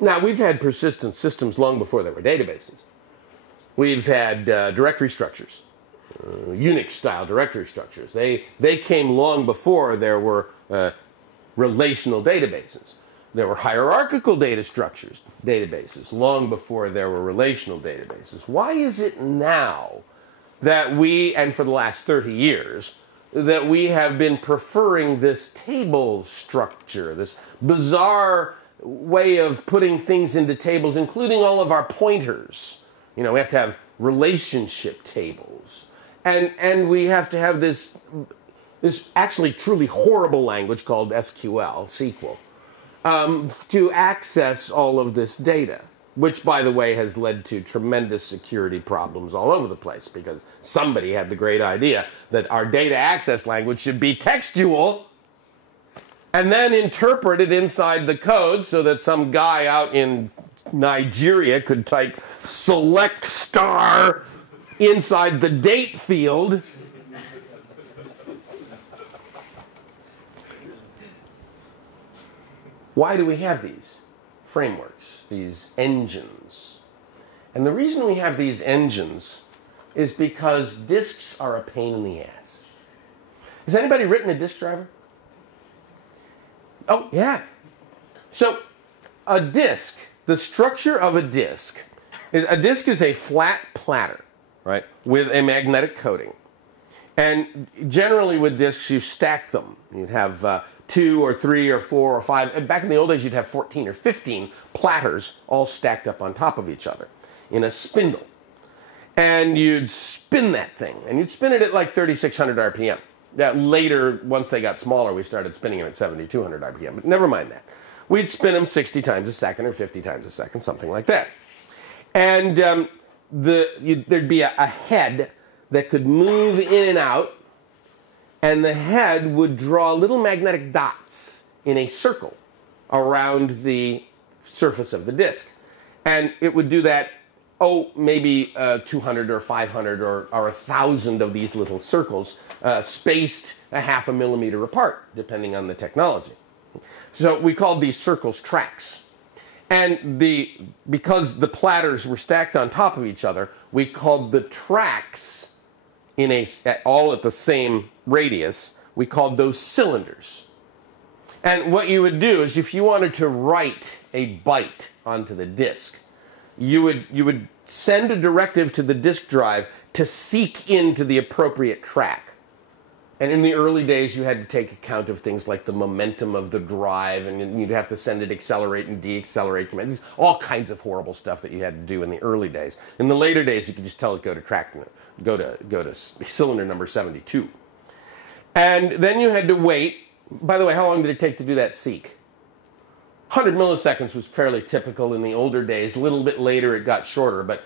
Now, we've had persistent systems long before there were databases. We've had directory structures, Unix-style directory structures. They came long before there were relational databases. There were hierarchical data structures, databases, long before there were relational databases. Why is it now that we, and for the last 30 years, that we have been preferring this table structure, this bizarre way of putting things into tables, including all of our pointers? You know, we have to have relationship tables. And we have to have this actually truly horrible language called SQL, to access all of this data, which, by the way, has led to tremendous security problems all over the place because somebody had the great idea that our data access language should be textual and then interpreted inside the code so that some guy out in Nigeria could type select star inside the date field. Why do we have these frameworks, these engines? And the reason we have these engines is because disks are a pain in the ass. Has anybody written a disk driver? Oh, yeah. So a disk, the structure of a disk is a flat platter, right, with a magnetic coating. And generally with disks, you stack them. You'd have 2 or 3 or 4 or 5. And back in the old days, you'd have 14 or 15 platters all stacked up on top of each other in a spindle. And you'd spin that thing. And you'd spin it at like 3,600 RPM. That later, once they got smaller, we started spinning them at 7,200 RPM. But never mind that. We'd spin them 60 times a second or 50 times a second, something like that. And there'd be a head that could move in and out, and the head would draw little magnetic dots in a circle around the surface of the disk. And it would do that, maybe 200 or 500 or 1,000 of these little circles spaced a half a millimeter apart, depending on the technology. So we called these circles tracks. And because the platters were stacked on top of each other, we called the tracks all at the same radius, we called those cylinders. And what you would do is if you wanted to write a byte onto the disk, you would send a directive to the disk drive to seek into the appropriate track. And in the early days, you had to take account of things like the momentum of the drive, and you'd have to send it accelerate and deaccelerate commands. All kinds of horrible stuff that you had to do in the early days. In the later days, you could just tell it go to cylinder number 72. And then you had to wait. By the way, how long did it take to do that seek? 100 milliseconds was fairly typical in the older days. A little bit later it got shorter, but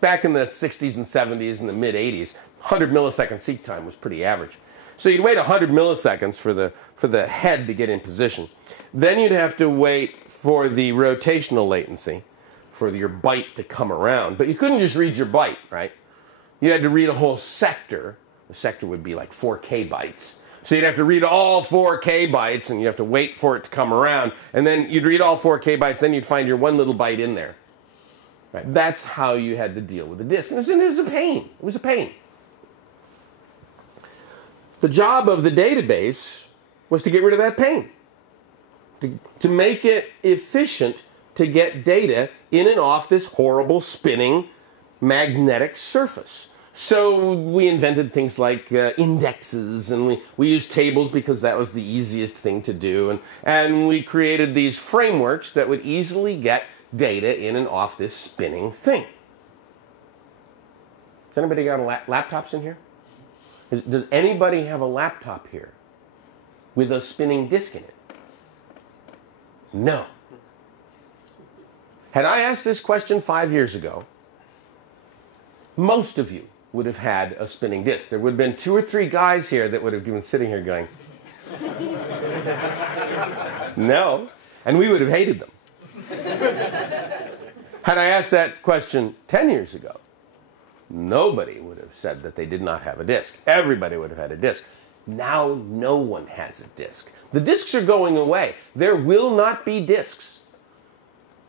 back in the 60s and 70s and the mid 80s, 100 millisecond seek time was pretty average. So you'd wait 100 milliseconds for the head to get in position. Then you'd have to wait for the rotational latency, for your byte to come around. But you couldn't just read your byte, right? You had to read a whole sector. The sector would be like 4K bytes. So you'd have to read all 4K bytes, and you have to wait for it to come around. And then you'd read all 4K bytes, then you'd find your one little byte in there. Right? That's how you had to deal with the disk. And it was a pain. It was a pain. The job of the database was to get rid of that pain. To make it efficient to get data in and off this horrible spinning magnetic surface. So we invented things like indexes, and we used tables because that was the easiest thing to do. And we created these frameworks that would easily get data in and off this spinning thing. Has anybody got laptops in here? Does anybody have a laptop here with a spinning disk in it? No. Had I asked this question 5 years ago, most of you would have had a spinning disk. There would have been 2 or 3 guys here that would have been sitting here going, no, and we would have hated them. Had I asked that question 10 years ago, nobody would have said that they did not have a disk. Everybody would have had a disk. Now no one has a disk. The disks are going away. There will not be disks.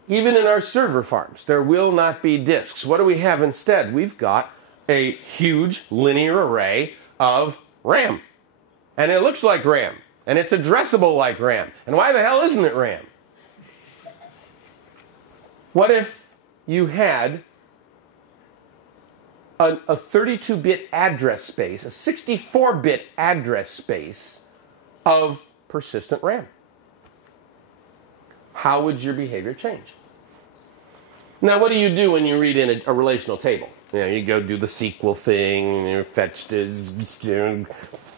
Even in our server farms, there will not be disks. What do we have instead? We've got a huge linear array of RAM. And it looks like RAM. And it's addressable like RAM. And why the hell isn't it RAM? What if you had a 32-bit address space, a 64-bit address space of persistent RAM? How would your behavior change? Now, what do you do when you read in a relational table? You know, you go do the SQL thing, and you fetch to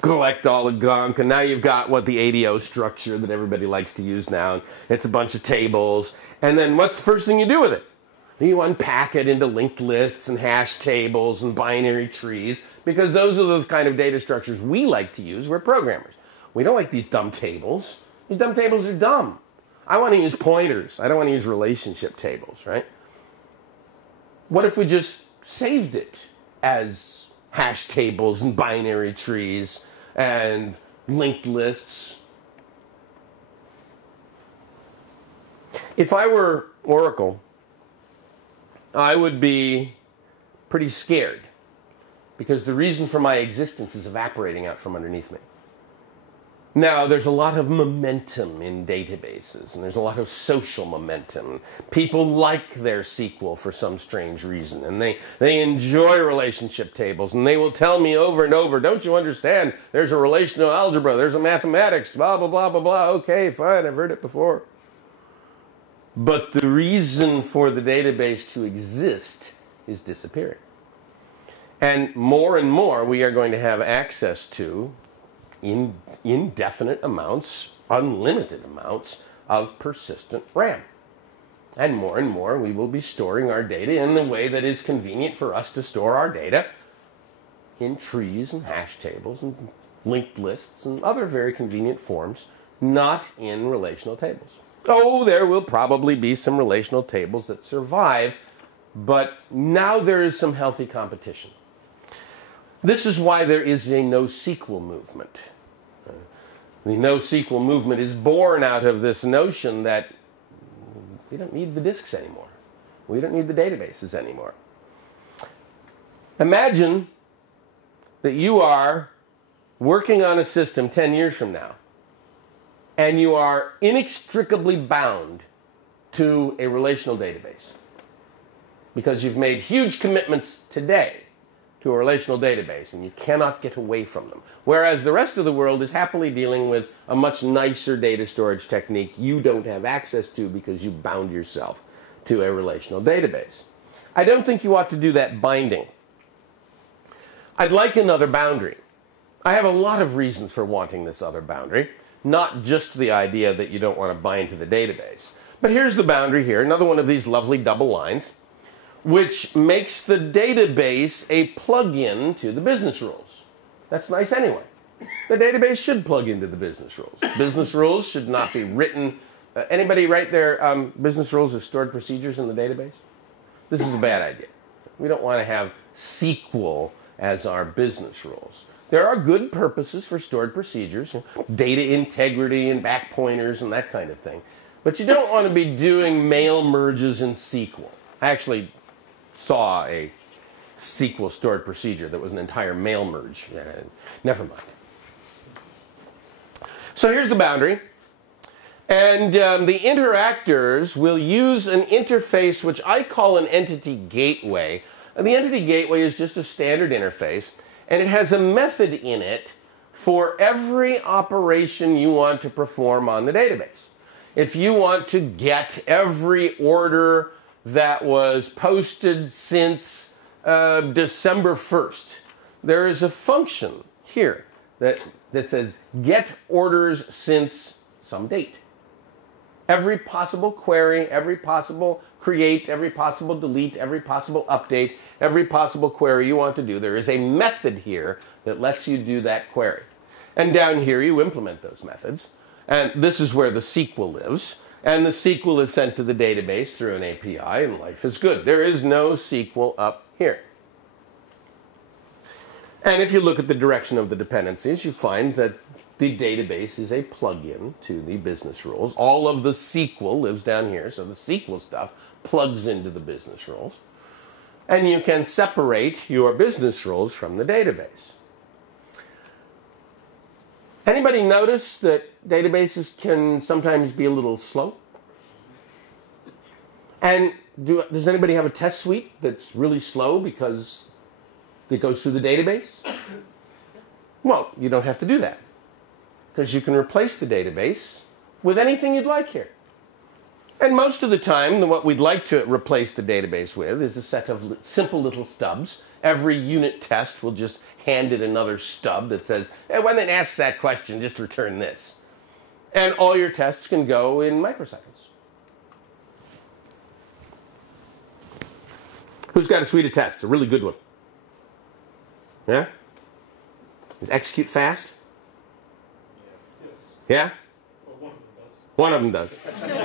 collect all the gunk, and now you've got what the ADO structure that everybody likes to use now. It's a bunch of tables, and then what's the first thing you do with it? You unpack it into linked lists and hash tables and binary trees, because those are the kind of data structures we like to use. We're programmers. We don't like these dumb tables. These dumb tables are dumb. I want to use pointers. I don't want to use relationship tables, right? What if we just saved it as hash tables and binary trees and linked lists? If I were Oracle, I would be pretty scared, because the reason for my existence is evaporating out from underneath me. Now, there's a lot of momentum in databases, and there's a lot of social momentum. People like their SQL for some strange reason, and they enjoy relationship tables, and they will tell me over and over, don't you understand, there's a relational algebra, there's a mathematics, blah, blah, blah, blah, blah. Okay, fine, I've heard it before. But the reason for the database to exist is disappearing. And more we are going to have access to indefinite amounts, unlimited amounts of persistent RAM. And more we will be storing our data in the way that is convenient for us to store our data, in trees and hash tables and linked lists and other very convenient forms, not in relational tables. Oh, there will probably be some relational tables that survive, but now there is some healthy competition. This is why there is a NoSQL movement. The NoSQL movement is born out of this notion that we don't need the disks anymore. We don't need the databases anymore. Imagine that you are working on a system 10 years from now, and you are inextricably bound to a relational database because you've made huge commitments today to a relational database, and you cannot get away from them. Whereas the rest of the world is happily dealing with a much nicer data storage technique you don't have access to because you bound yourself to a relational database. I don't think you ought to do that binding. I'd like another boundary. I have a lot of reasons for wanting this other boundary. not just the idea that you don't want to bind to the database. But here's the boundary here, another one of these lovely double lines, which makes the database a plug-in to the business rules. That's nice anyway. The database should plug into the business rules. Business rules should not be written. Anybody write their business rules as stored procedures in the database? This is a bad idea. We don't want to have SQL as our business rules. There are good purposes for stored procedures, data integrity and back pointers and that kind of thing. But you don't want to be doing mail merges in SQL. I actually saw a SQL stored procedure that was an entire mail merge. Never mind. So here's the boundary. And the interactors will use an interface which I call an entity gateway. And the entity gateway is just a standard interface, and it has a method in it for every operation you want to perform on the database. If you want to get every order that was posted since December 1st, there is a function here that says get orders since some date. Every possible query, every possible create, every possible delete, every possible update, every possible query you want to do, there is a method here that lets you do that query. And down here you implement those methods. And this is where the SQL lives. And the SQL is sent to the database through an API, and life is good. There is no SQL up here. And if you look at the direction of the dependencies, you find that the database is a plug-in to the business rules. All of the SQL lives down here, so the SQL stuff plugs into the business rules. And you can separate your business rules from the database. Anybody notice that databases can sometimes be a little slow? And does anybody have a test suite that's really slow because it goes through the database? Well, you don't have to do that, because you can replace the database with anything you'd like here. And most of the time, what we'd like to replace the database with is a set of simple little stubs. Every unit test will just hand it another stub that says, hey, when it asks that question, just return this. And all your tests can go in microseconds. Who's got a suite of tests? A really good one. Yeah? Is execute fast? Yeah? Well, one of them does. One of them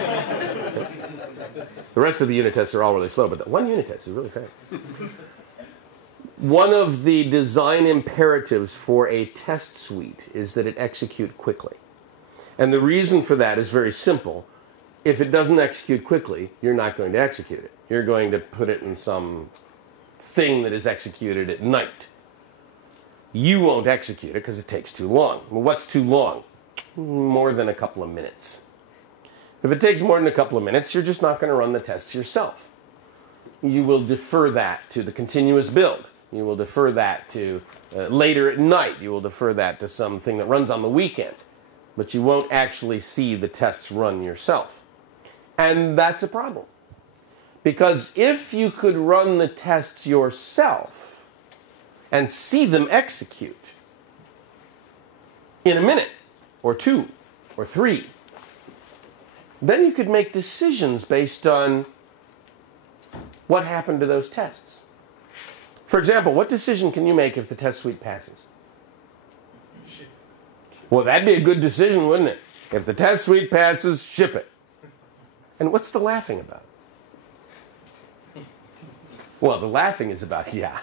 does. The rest of the unit tests are all really slow, but the one unit test is really fast. One of the design imperatives for a test suite is that it execute quickly. And the reason for that is very simple. If it doesn't execute quickly, you're not going to execute it. You're going to put it in some thing that is executed at night. You won't execute it because it takes too long. Well, what's too long? More than a couple of minutes. If it takes more than a couple of minutes, you're just not going to run the tests yourself. You will defer that to the continuous build. You will defer that to later at night. You will defer that to something that runs on the weekend. But you won't actually see the tests run yourself. And that's a problem. Because if you could run the tests yourself and see them execute in a minute, or 2, or 3, then you could make decisions based on what happened to those tests. For example, what decision can you make if the test suite passes? Well, that'd be a good decision, wouldn't it? If the test suite passes, ship it. And what's the laughing about? Well, the laughing is about, yeah,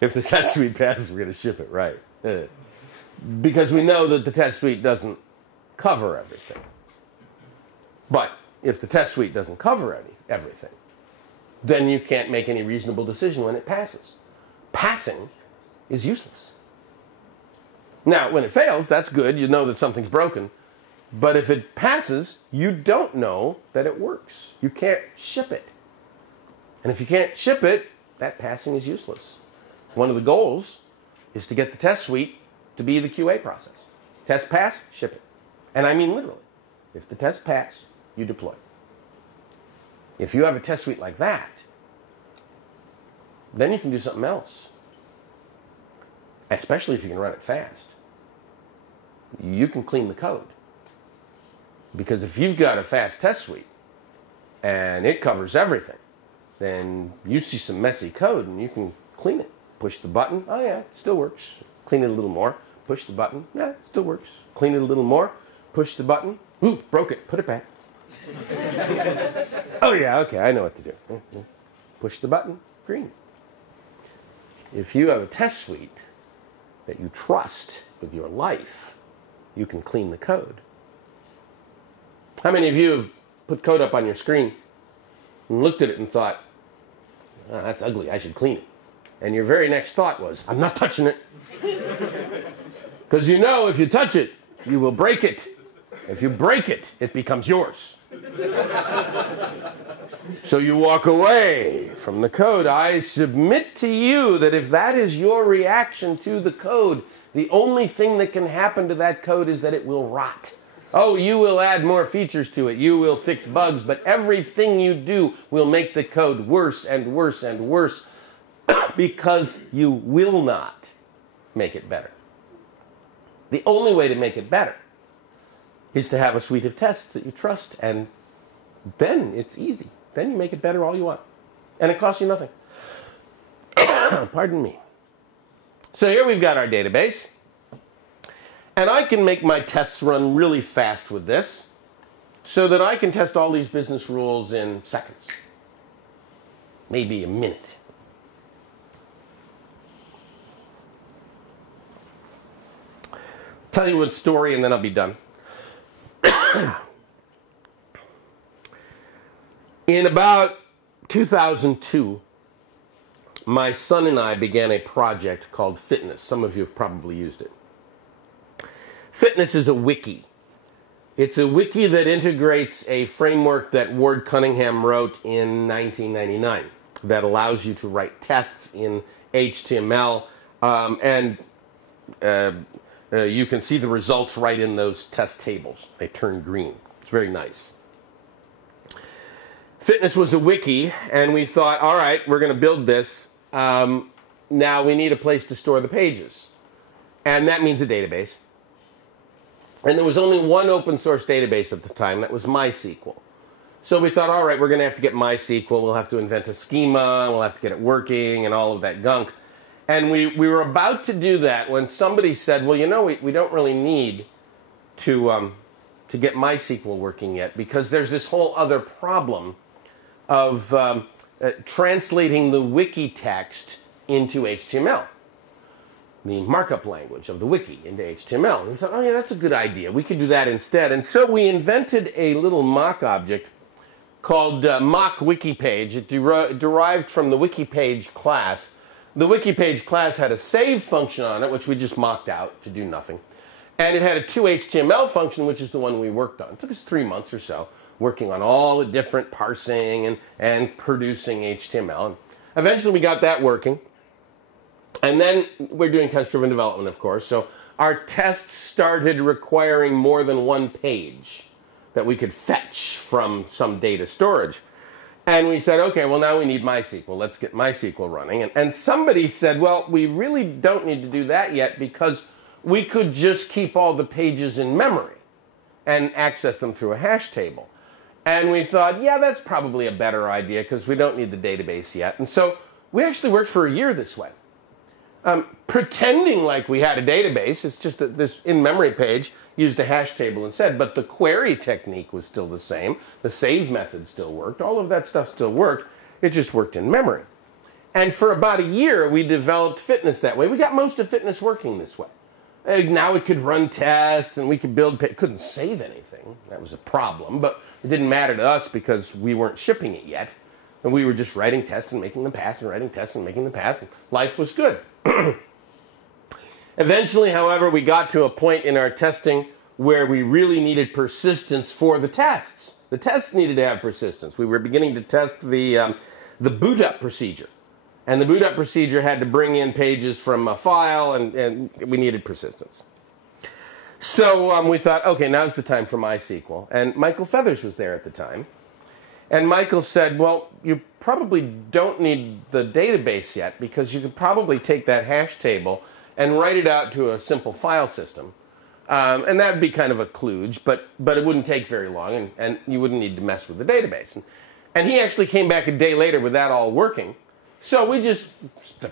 if the test suite passes, we're going to ship it, right? Because we know that the test suite doesn't cover everything. But if the test suite doesn't cover everything, then you can't make any reasonable decision when it passes. Passing is useless. Now, when it fails, that's good. You know that something's broken. But if it passes, you don't know that it works. You can't ship it. And if you can't ship it, that passing is useless. One of the goals is to get the test suite to be the QA process. Test pass, ship it. And I mean literally. If the test pass, you deploy. If you have a test suite like that, then you can do something else. Especially if you can run it fast. you can clean the code. Because if you've got a fast test suite and it covers everything, then you see some messy code and you can clean it. Push the button, oh yeah, it still works. Clean it a little more. Push the button, yeah, it still works. Clean it a little more. Push the button, ooh, broke it, put it back. Oh yeah, okay, I know what to do. Push the button, green. If you have a test suite that you trust with your life, you can clean the code. How many of you have put code up on your screen and looked at it and thought, oh, that's ugly, I should clean it? And your very next thought was, I'm not touching it. Because you know if you touch it, you will break it. If you break it, it becomes yours. So you walk away from the code. I submit to you that if that is your reaction to the code, the only thing that can happen to that code is that it will rot. Oh, you will add more features to it. You will fix bugs, but everything you do will make the code worse and worse and worse because you will not make it better. The only way to make it better is to have a suite of tests that you trust, and then it's easy. Then you make it better all you want. And it costs you nothing. Pardon me. So here we've got our database. And I can make my tests run really fast with this so that I can test all these business rules in seconds. Maybe a minute. Tell you one story and then I'll be done. In about 2002, my son and I began a project called Fitness. Some of you have probably used it. Fitness is a wiki. It's a wiki that integrates a framework that Ward Cunningham wrote in 1999 that allows you to write tests in HTML, and you can see the results right in those test tables. They turn green. It's very nice. Fitness was a wiki, and we thought, all right, we're going to build this. Now we need a place to store the pages. And that means a database. And there was only one open source database at the time. That was MySQL. So we thought, all right, we're going to have to get MySQL. We'll have to invent a schema. We'll have to get it working and all of that gunk. And we were about to do that when somebody said, well, you know, we don't really need to get MySQL working yet because there's this whole other problem of translating the wiki text into HTML. The markup language of the wiki into HTML. And we thought, oh yeah, that's a good idea. We could do that instead. And so we invented a little mock object called mock wiki page. It derived from the wiki page class. The wiki page class had a save function on it, which we just mocked out to do nothing. And it had a toHTML function, which is the one we worked on. It took us 3 months or so working on all the different parsing and producing HTML. And eventually we got that working. And then we're doing test-driven development, of course. So our tests started requiring more than one page that we could fetch from some data storage. And we said, okay, well, now we need MySQL. Let's get MySQL running. And somebody said, well, we really don't need to do that yet because we could just keep all the pages in memory and access them through a hash table. And we thought, yeah, that's probably a better idea because we don't need the database yet. And so we actually worked for a year this way. Pretending like we had a database. It's just that this in-memory page used a hash table instead, but the query technique was still the same. The save method still worked. All of that stuff still worked. It just worked in memory. And for about a year, we developed Fitness that way. We got most of Fitness working this way. Now it could run tests, and we could build, couldn't save anything. That was a problem, but it didn't matter to us because we weren't shipping it yet. And we were just writing tests and making them pass and writing tests and making them pass, and life was good. Eventually, however, we got to a point in our testing where we really needed persistence for the tests. The tests needed to have persistence. We were beginning to test the boot up procedure. And the boot up procedure had to bring in pages from a file, and we needed persistence. So we thought, okay, now's the time for MySQL. And Michael Feathers was there at the time. And Michael said, well, you probably don't need the database yet because you could probably take that hash table and write it out to a simple file system And that would be kind of a kludge, but it wouldn't take very long, and you wouldn't need to mess with the database. And he actually came back a day later with that all working. So we just,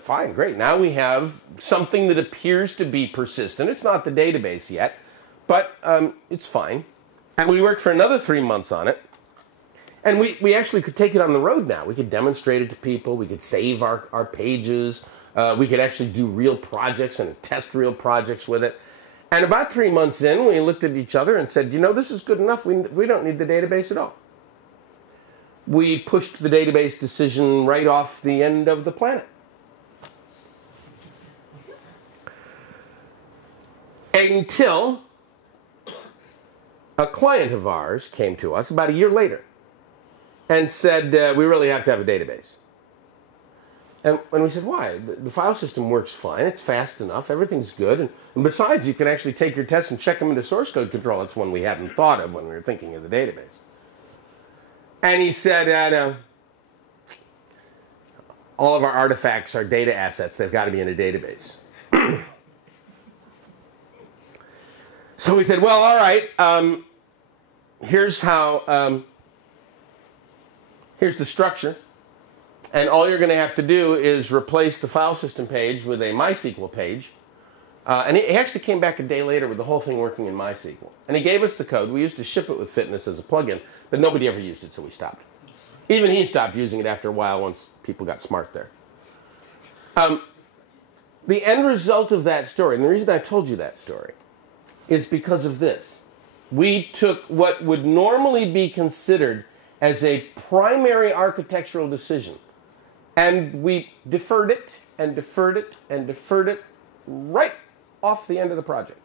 fine, great. Now we have something that appears to be persistent. It's not the database yet, but it's fine. And we worked for another 3 months on it. And we actually could take it on the road now. We could demonstrate it to people. We could save our pages. We could actually do real projects and test real projects with it. And about 3 months in, we looked at each other and said, you know, this is good enough. We don't need the database at all. We pushed the database decision right off the end of the planet. Until a client of ours came to us about a year later and said, we really have to have a database. And we said, why? The file system works fine. It's fast enough. Everything's good. And besides, you can actually take your tests and check them into source code control. It's one we hadn't thought of when we were thinking of the database. And he said, all of our artifacts are data assets. They've got to be in a database. So we said, well, all right. Here's how. Here's the structure. And all you're going to have to do is replace the file system page with a MySQL page. And he actually came back a day later with the whole thing working in MySQL. And he gave us the code. We used to ship it with Fitness as a plugin, but nobody ever used it, so we stopped. Even he stopped using it after a while once people got smart there. The end result of that story, and the reason I told you that story, is because of this. We took what would normally be considered as a primary architectural decision, and we deferred it and deferred it and deferred it right off the end of the project.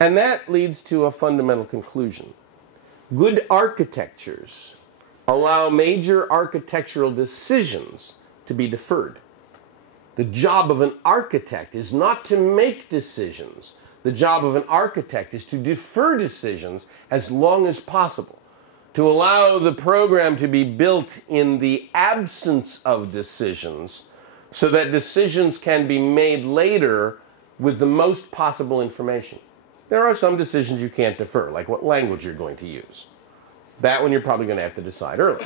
And that leads to a fundamental conclusion. Good architectures allow major architectural decisions to be deferred. The job of an architect is not to make decisions. The job of an architect is to defer decisions as long as possible, to allow the program to be built in the absence of decisions so that decisions can be made later with the most possible information. There are some decisions you can't defer, like what language you're going to use. That one you're probably going to have to decide early.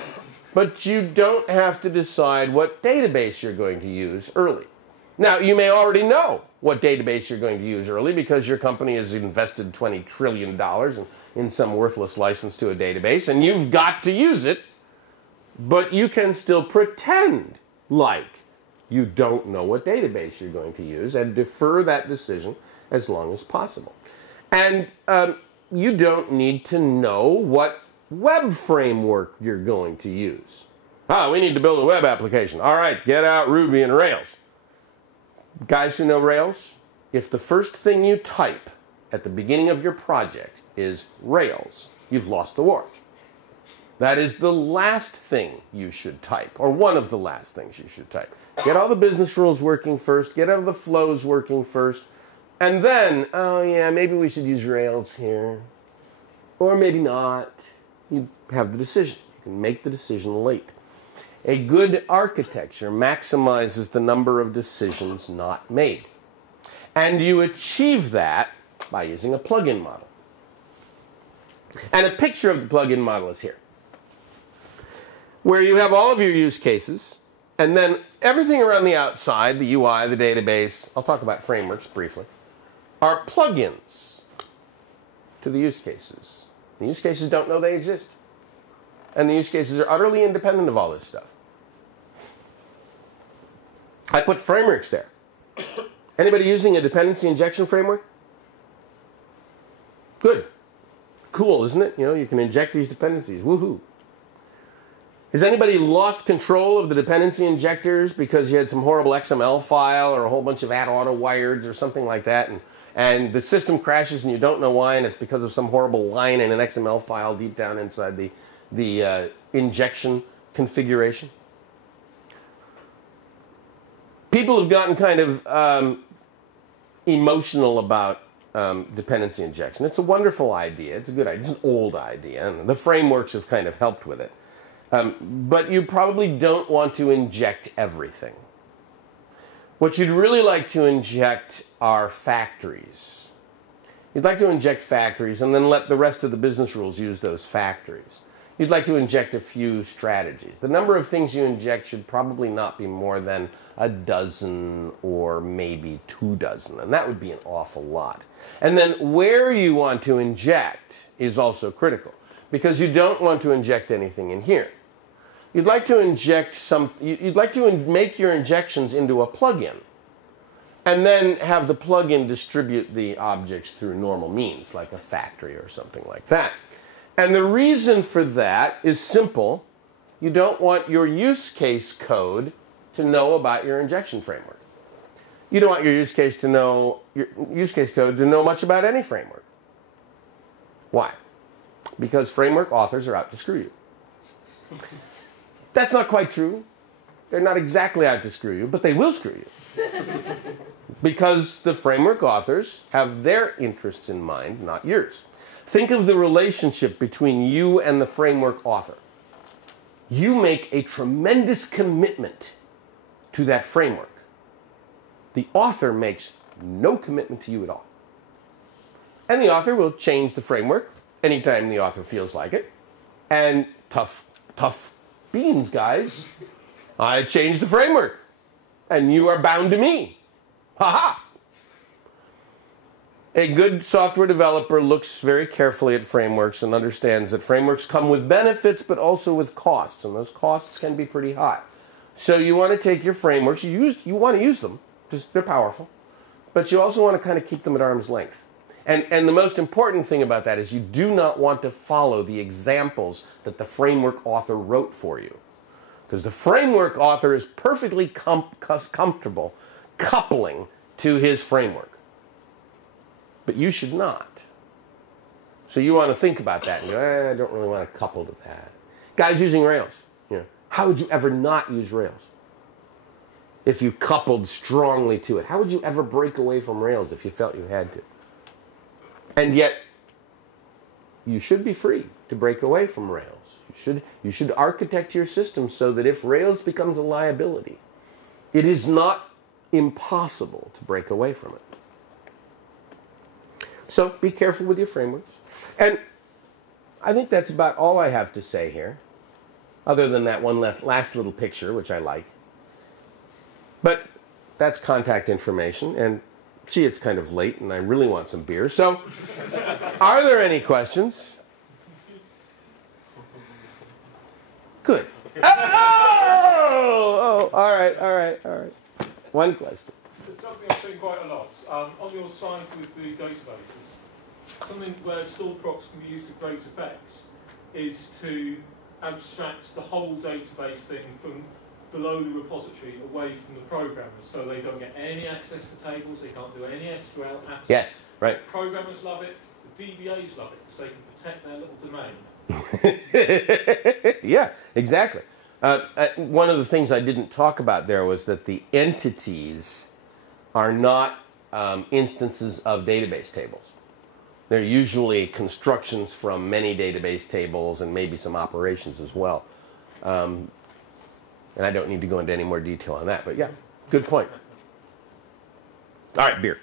But you don't have to decide what database you're going to use early. Now, you may already know what database you're going to use early because your company has invested $20 trillion in some worthless license to a database, and you've got to use it, but you can still pretend like you don't know what database you're going to use and defer that decision as long as possible. And you don't need to know what web framework you're going to use. We need to build a web application. All right, get out Ruby and Rails. Guys who know Rails, if the first thing you type at the beginning of your project is Rails, you've lost the war. That is the last thing you should type, or one of the last things you should type. Get all the business rules working first, get all the flows working first, and then, oh yeah, maybe we should use Rails here, or maybe not. You have the decision. You can make the decision late. A good architecture maximizes the number of decisions not made. And you achieve that by using a plug-in model. And a picture of the plug-in model is here, where you have all of your use cases, and then everything around the outside, the UI, the database, I'll talk about frameworks briefly, are plug-ins to the use cases. The use cases don't know they exist. And the use cases are utterly independent of all this stuff. I put frameworks there. Anybody using a dependency injection framework? Good. Cool, isn't it? You know, you can inject these dependencies. Woohoo. Has anybody lost control of the dependency injectors because you had some horrible XML file or a whole bunch of add auto wires or something like that, and the system crashes and you don't know why, and it's because of some horrible line in an XML file deep down inside the injection configuration? People have gotten kind of emotional about dependency injection. It's a wonderful idea. It's a good idea. It's an old idea, and the frameworks have kind of helped with it. But you probably don't want to inject everything. What you'd really like to inject are factories. You'd like to inject factories and then let the rest of the business rules use those factories. You'd like to inject a few strategies. The number of things you inject should probably not be more than a dozen or maybe 24, and that would be an awful lot. And then where you want to inject is also critical, because you don't want to inject anything in here. You'd like to you'd like to make your injections into a plugin, and then have the plugin distribute the objects through normal means, like a factory or something like that. And the reason for that is simple. You don't want your use case code to know about your injection framework. You don't want your use case code to know much about any framework. Why? Because framework authors are out to screw you. That's not quite true. They're not exactly out to screw you, but they will screw you. Because the framework authors have their interests in mind, not yours. Think of the relationship between you and the framework author. You make a tremendous commitment to that framework. The author makes no commitment to you at all. And the author will change the framework anytime the author feels like it. And tough beans, guys. I changed the framework. And you are bound to me. Ha-ha! A good software developer looks very carefully at frameworks and understands that frameworks come with benefits but also with costs, and those costs can be pretty high. So you want to take your frameworks, you want to use them, because they're powerful, but you also want to kind of keep them at arm's length. And the most important thing about that is you do not want to follow the examples that the framework author wrote for you. Because the framework author is perfectly comfortable coupling to his framework. But you should not. So you want to think about that. And go, I don't really want to couple to that. Guys using Rails. How would you ever not use Rails? If you coupled strongly to it. How would you ever break away from Rails if you felt you had to? And yet, you should be free to break away from Rails. You should architect your system so that if Rails becomes a liability, it is not impossible to break away from it. So be careful with your frameworks. And I think that's about all I have to say here, other than that one last little picture, which I like. But that's contact information, and gee, it's kind of late, and I really want some beer. So are there any questions? Good. Oh, all right. One question. It's something I've seen quite a lot. On your side with the databases, something where stored procs can be used to great effect is to abstract the whole database thing from below the repository away from the programmers, so they don't get any access to tables, they can't do any SQL at all. Yes, right. The programmers love it, the DBAs love it, because they can protect their little domain. Yeah, exactly. One of the things I didn't talk about there was that the entities are not instances of database tables. They're usually constructions from many database tables and maybe some operations as well. And I don't need to go into any more detail on that, but yeah, good point. All right, beer.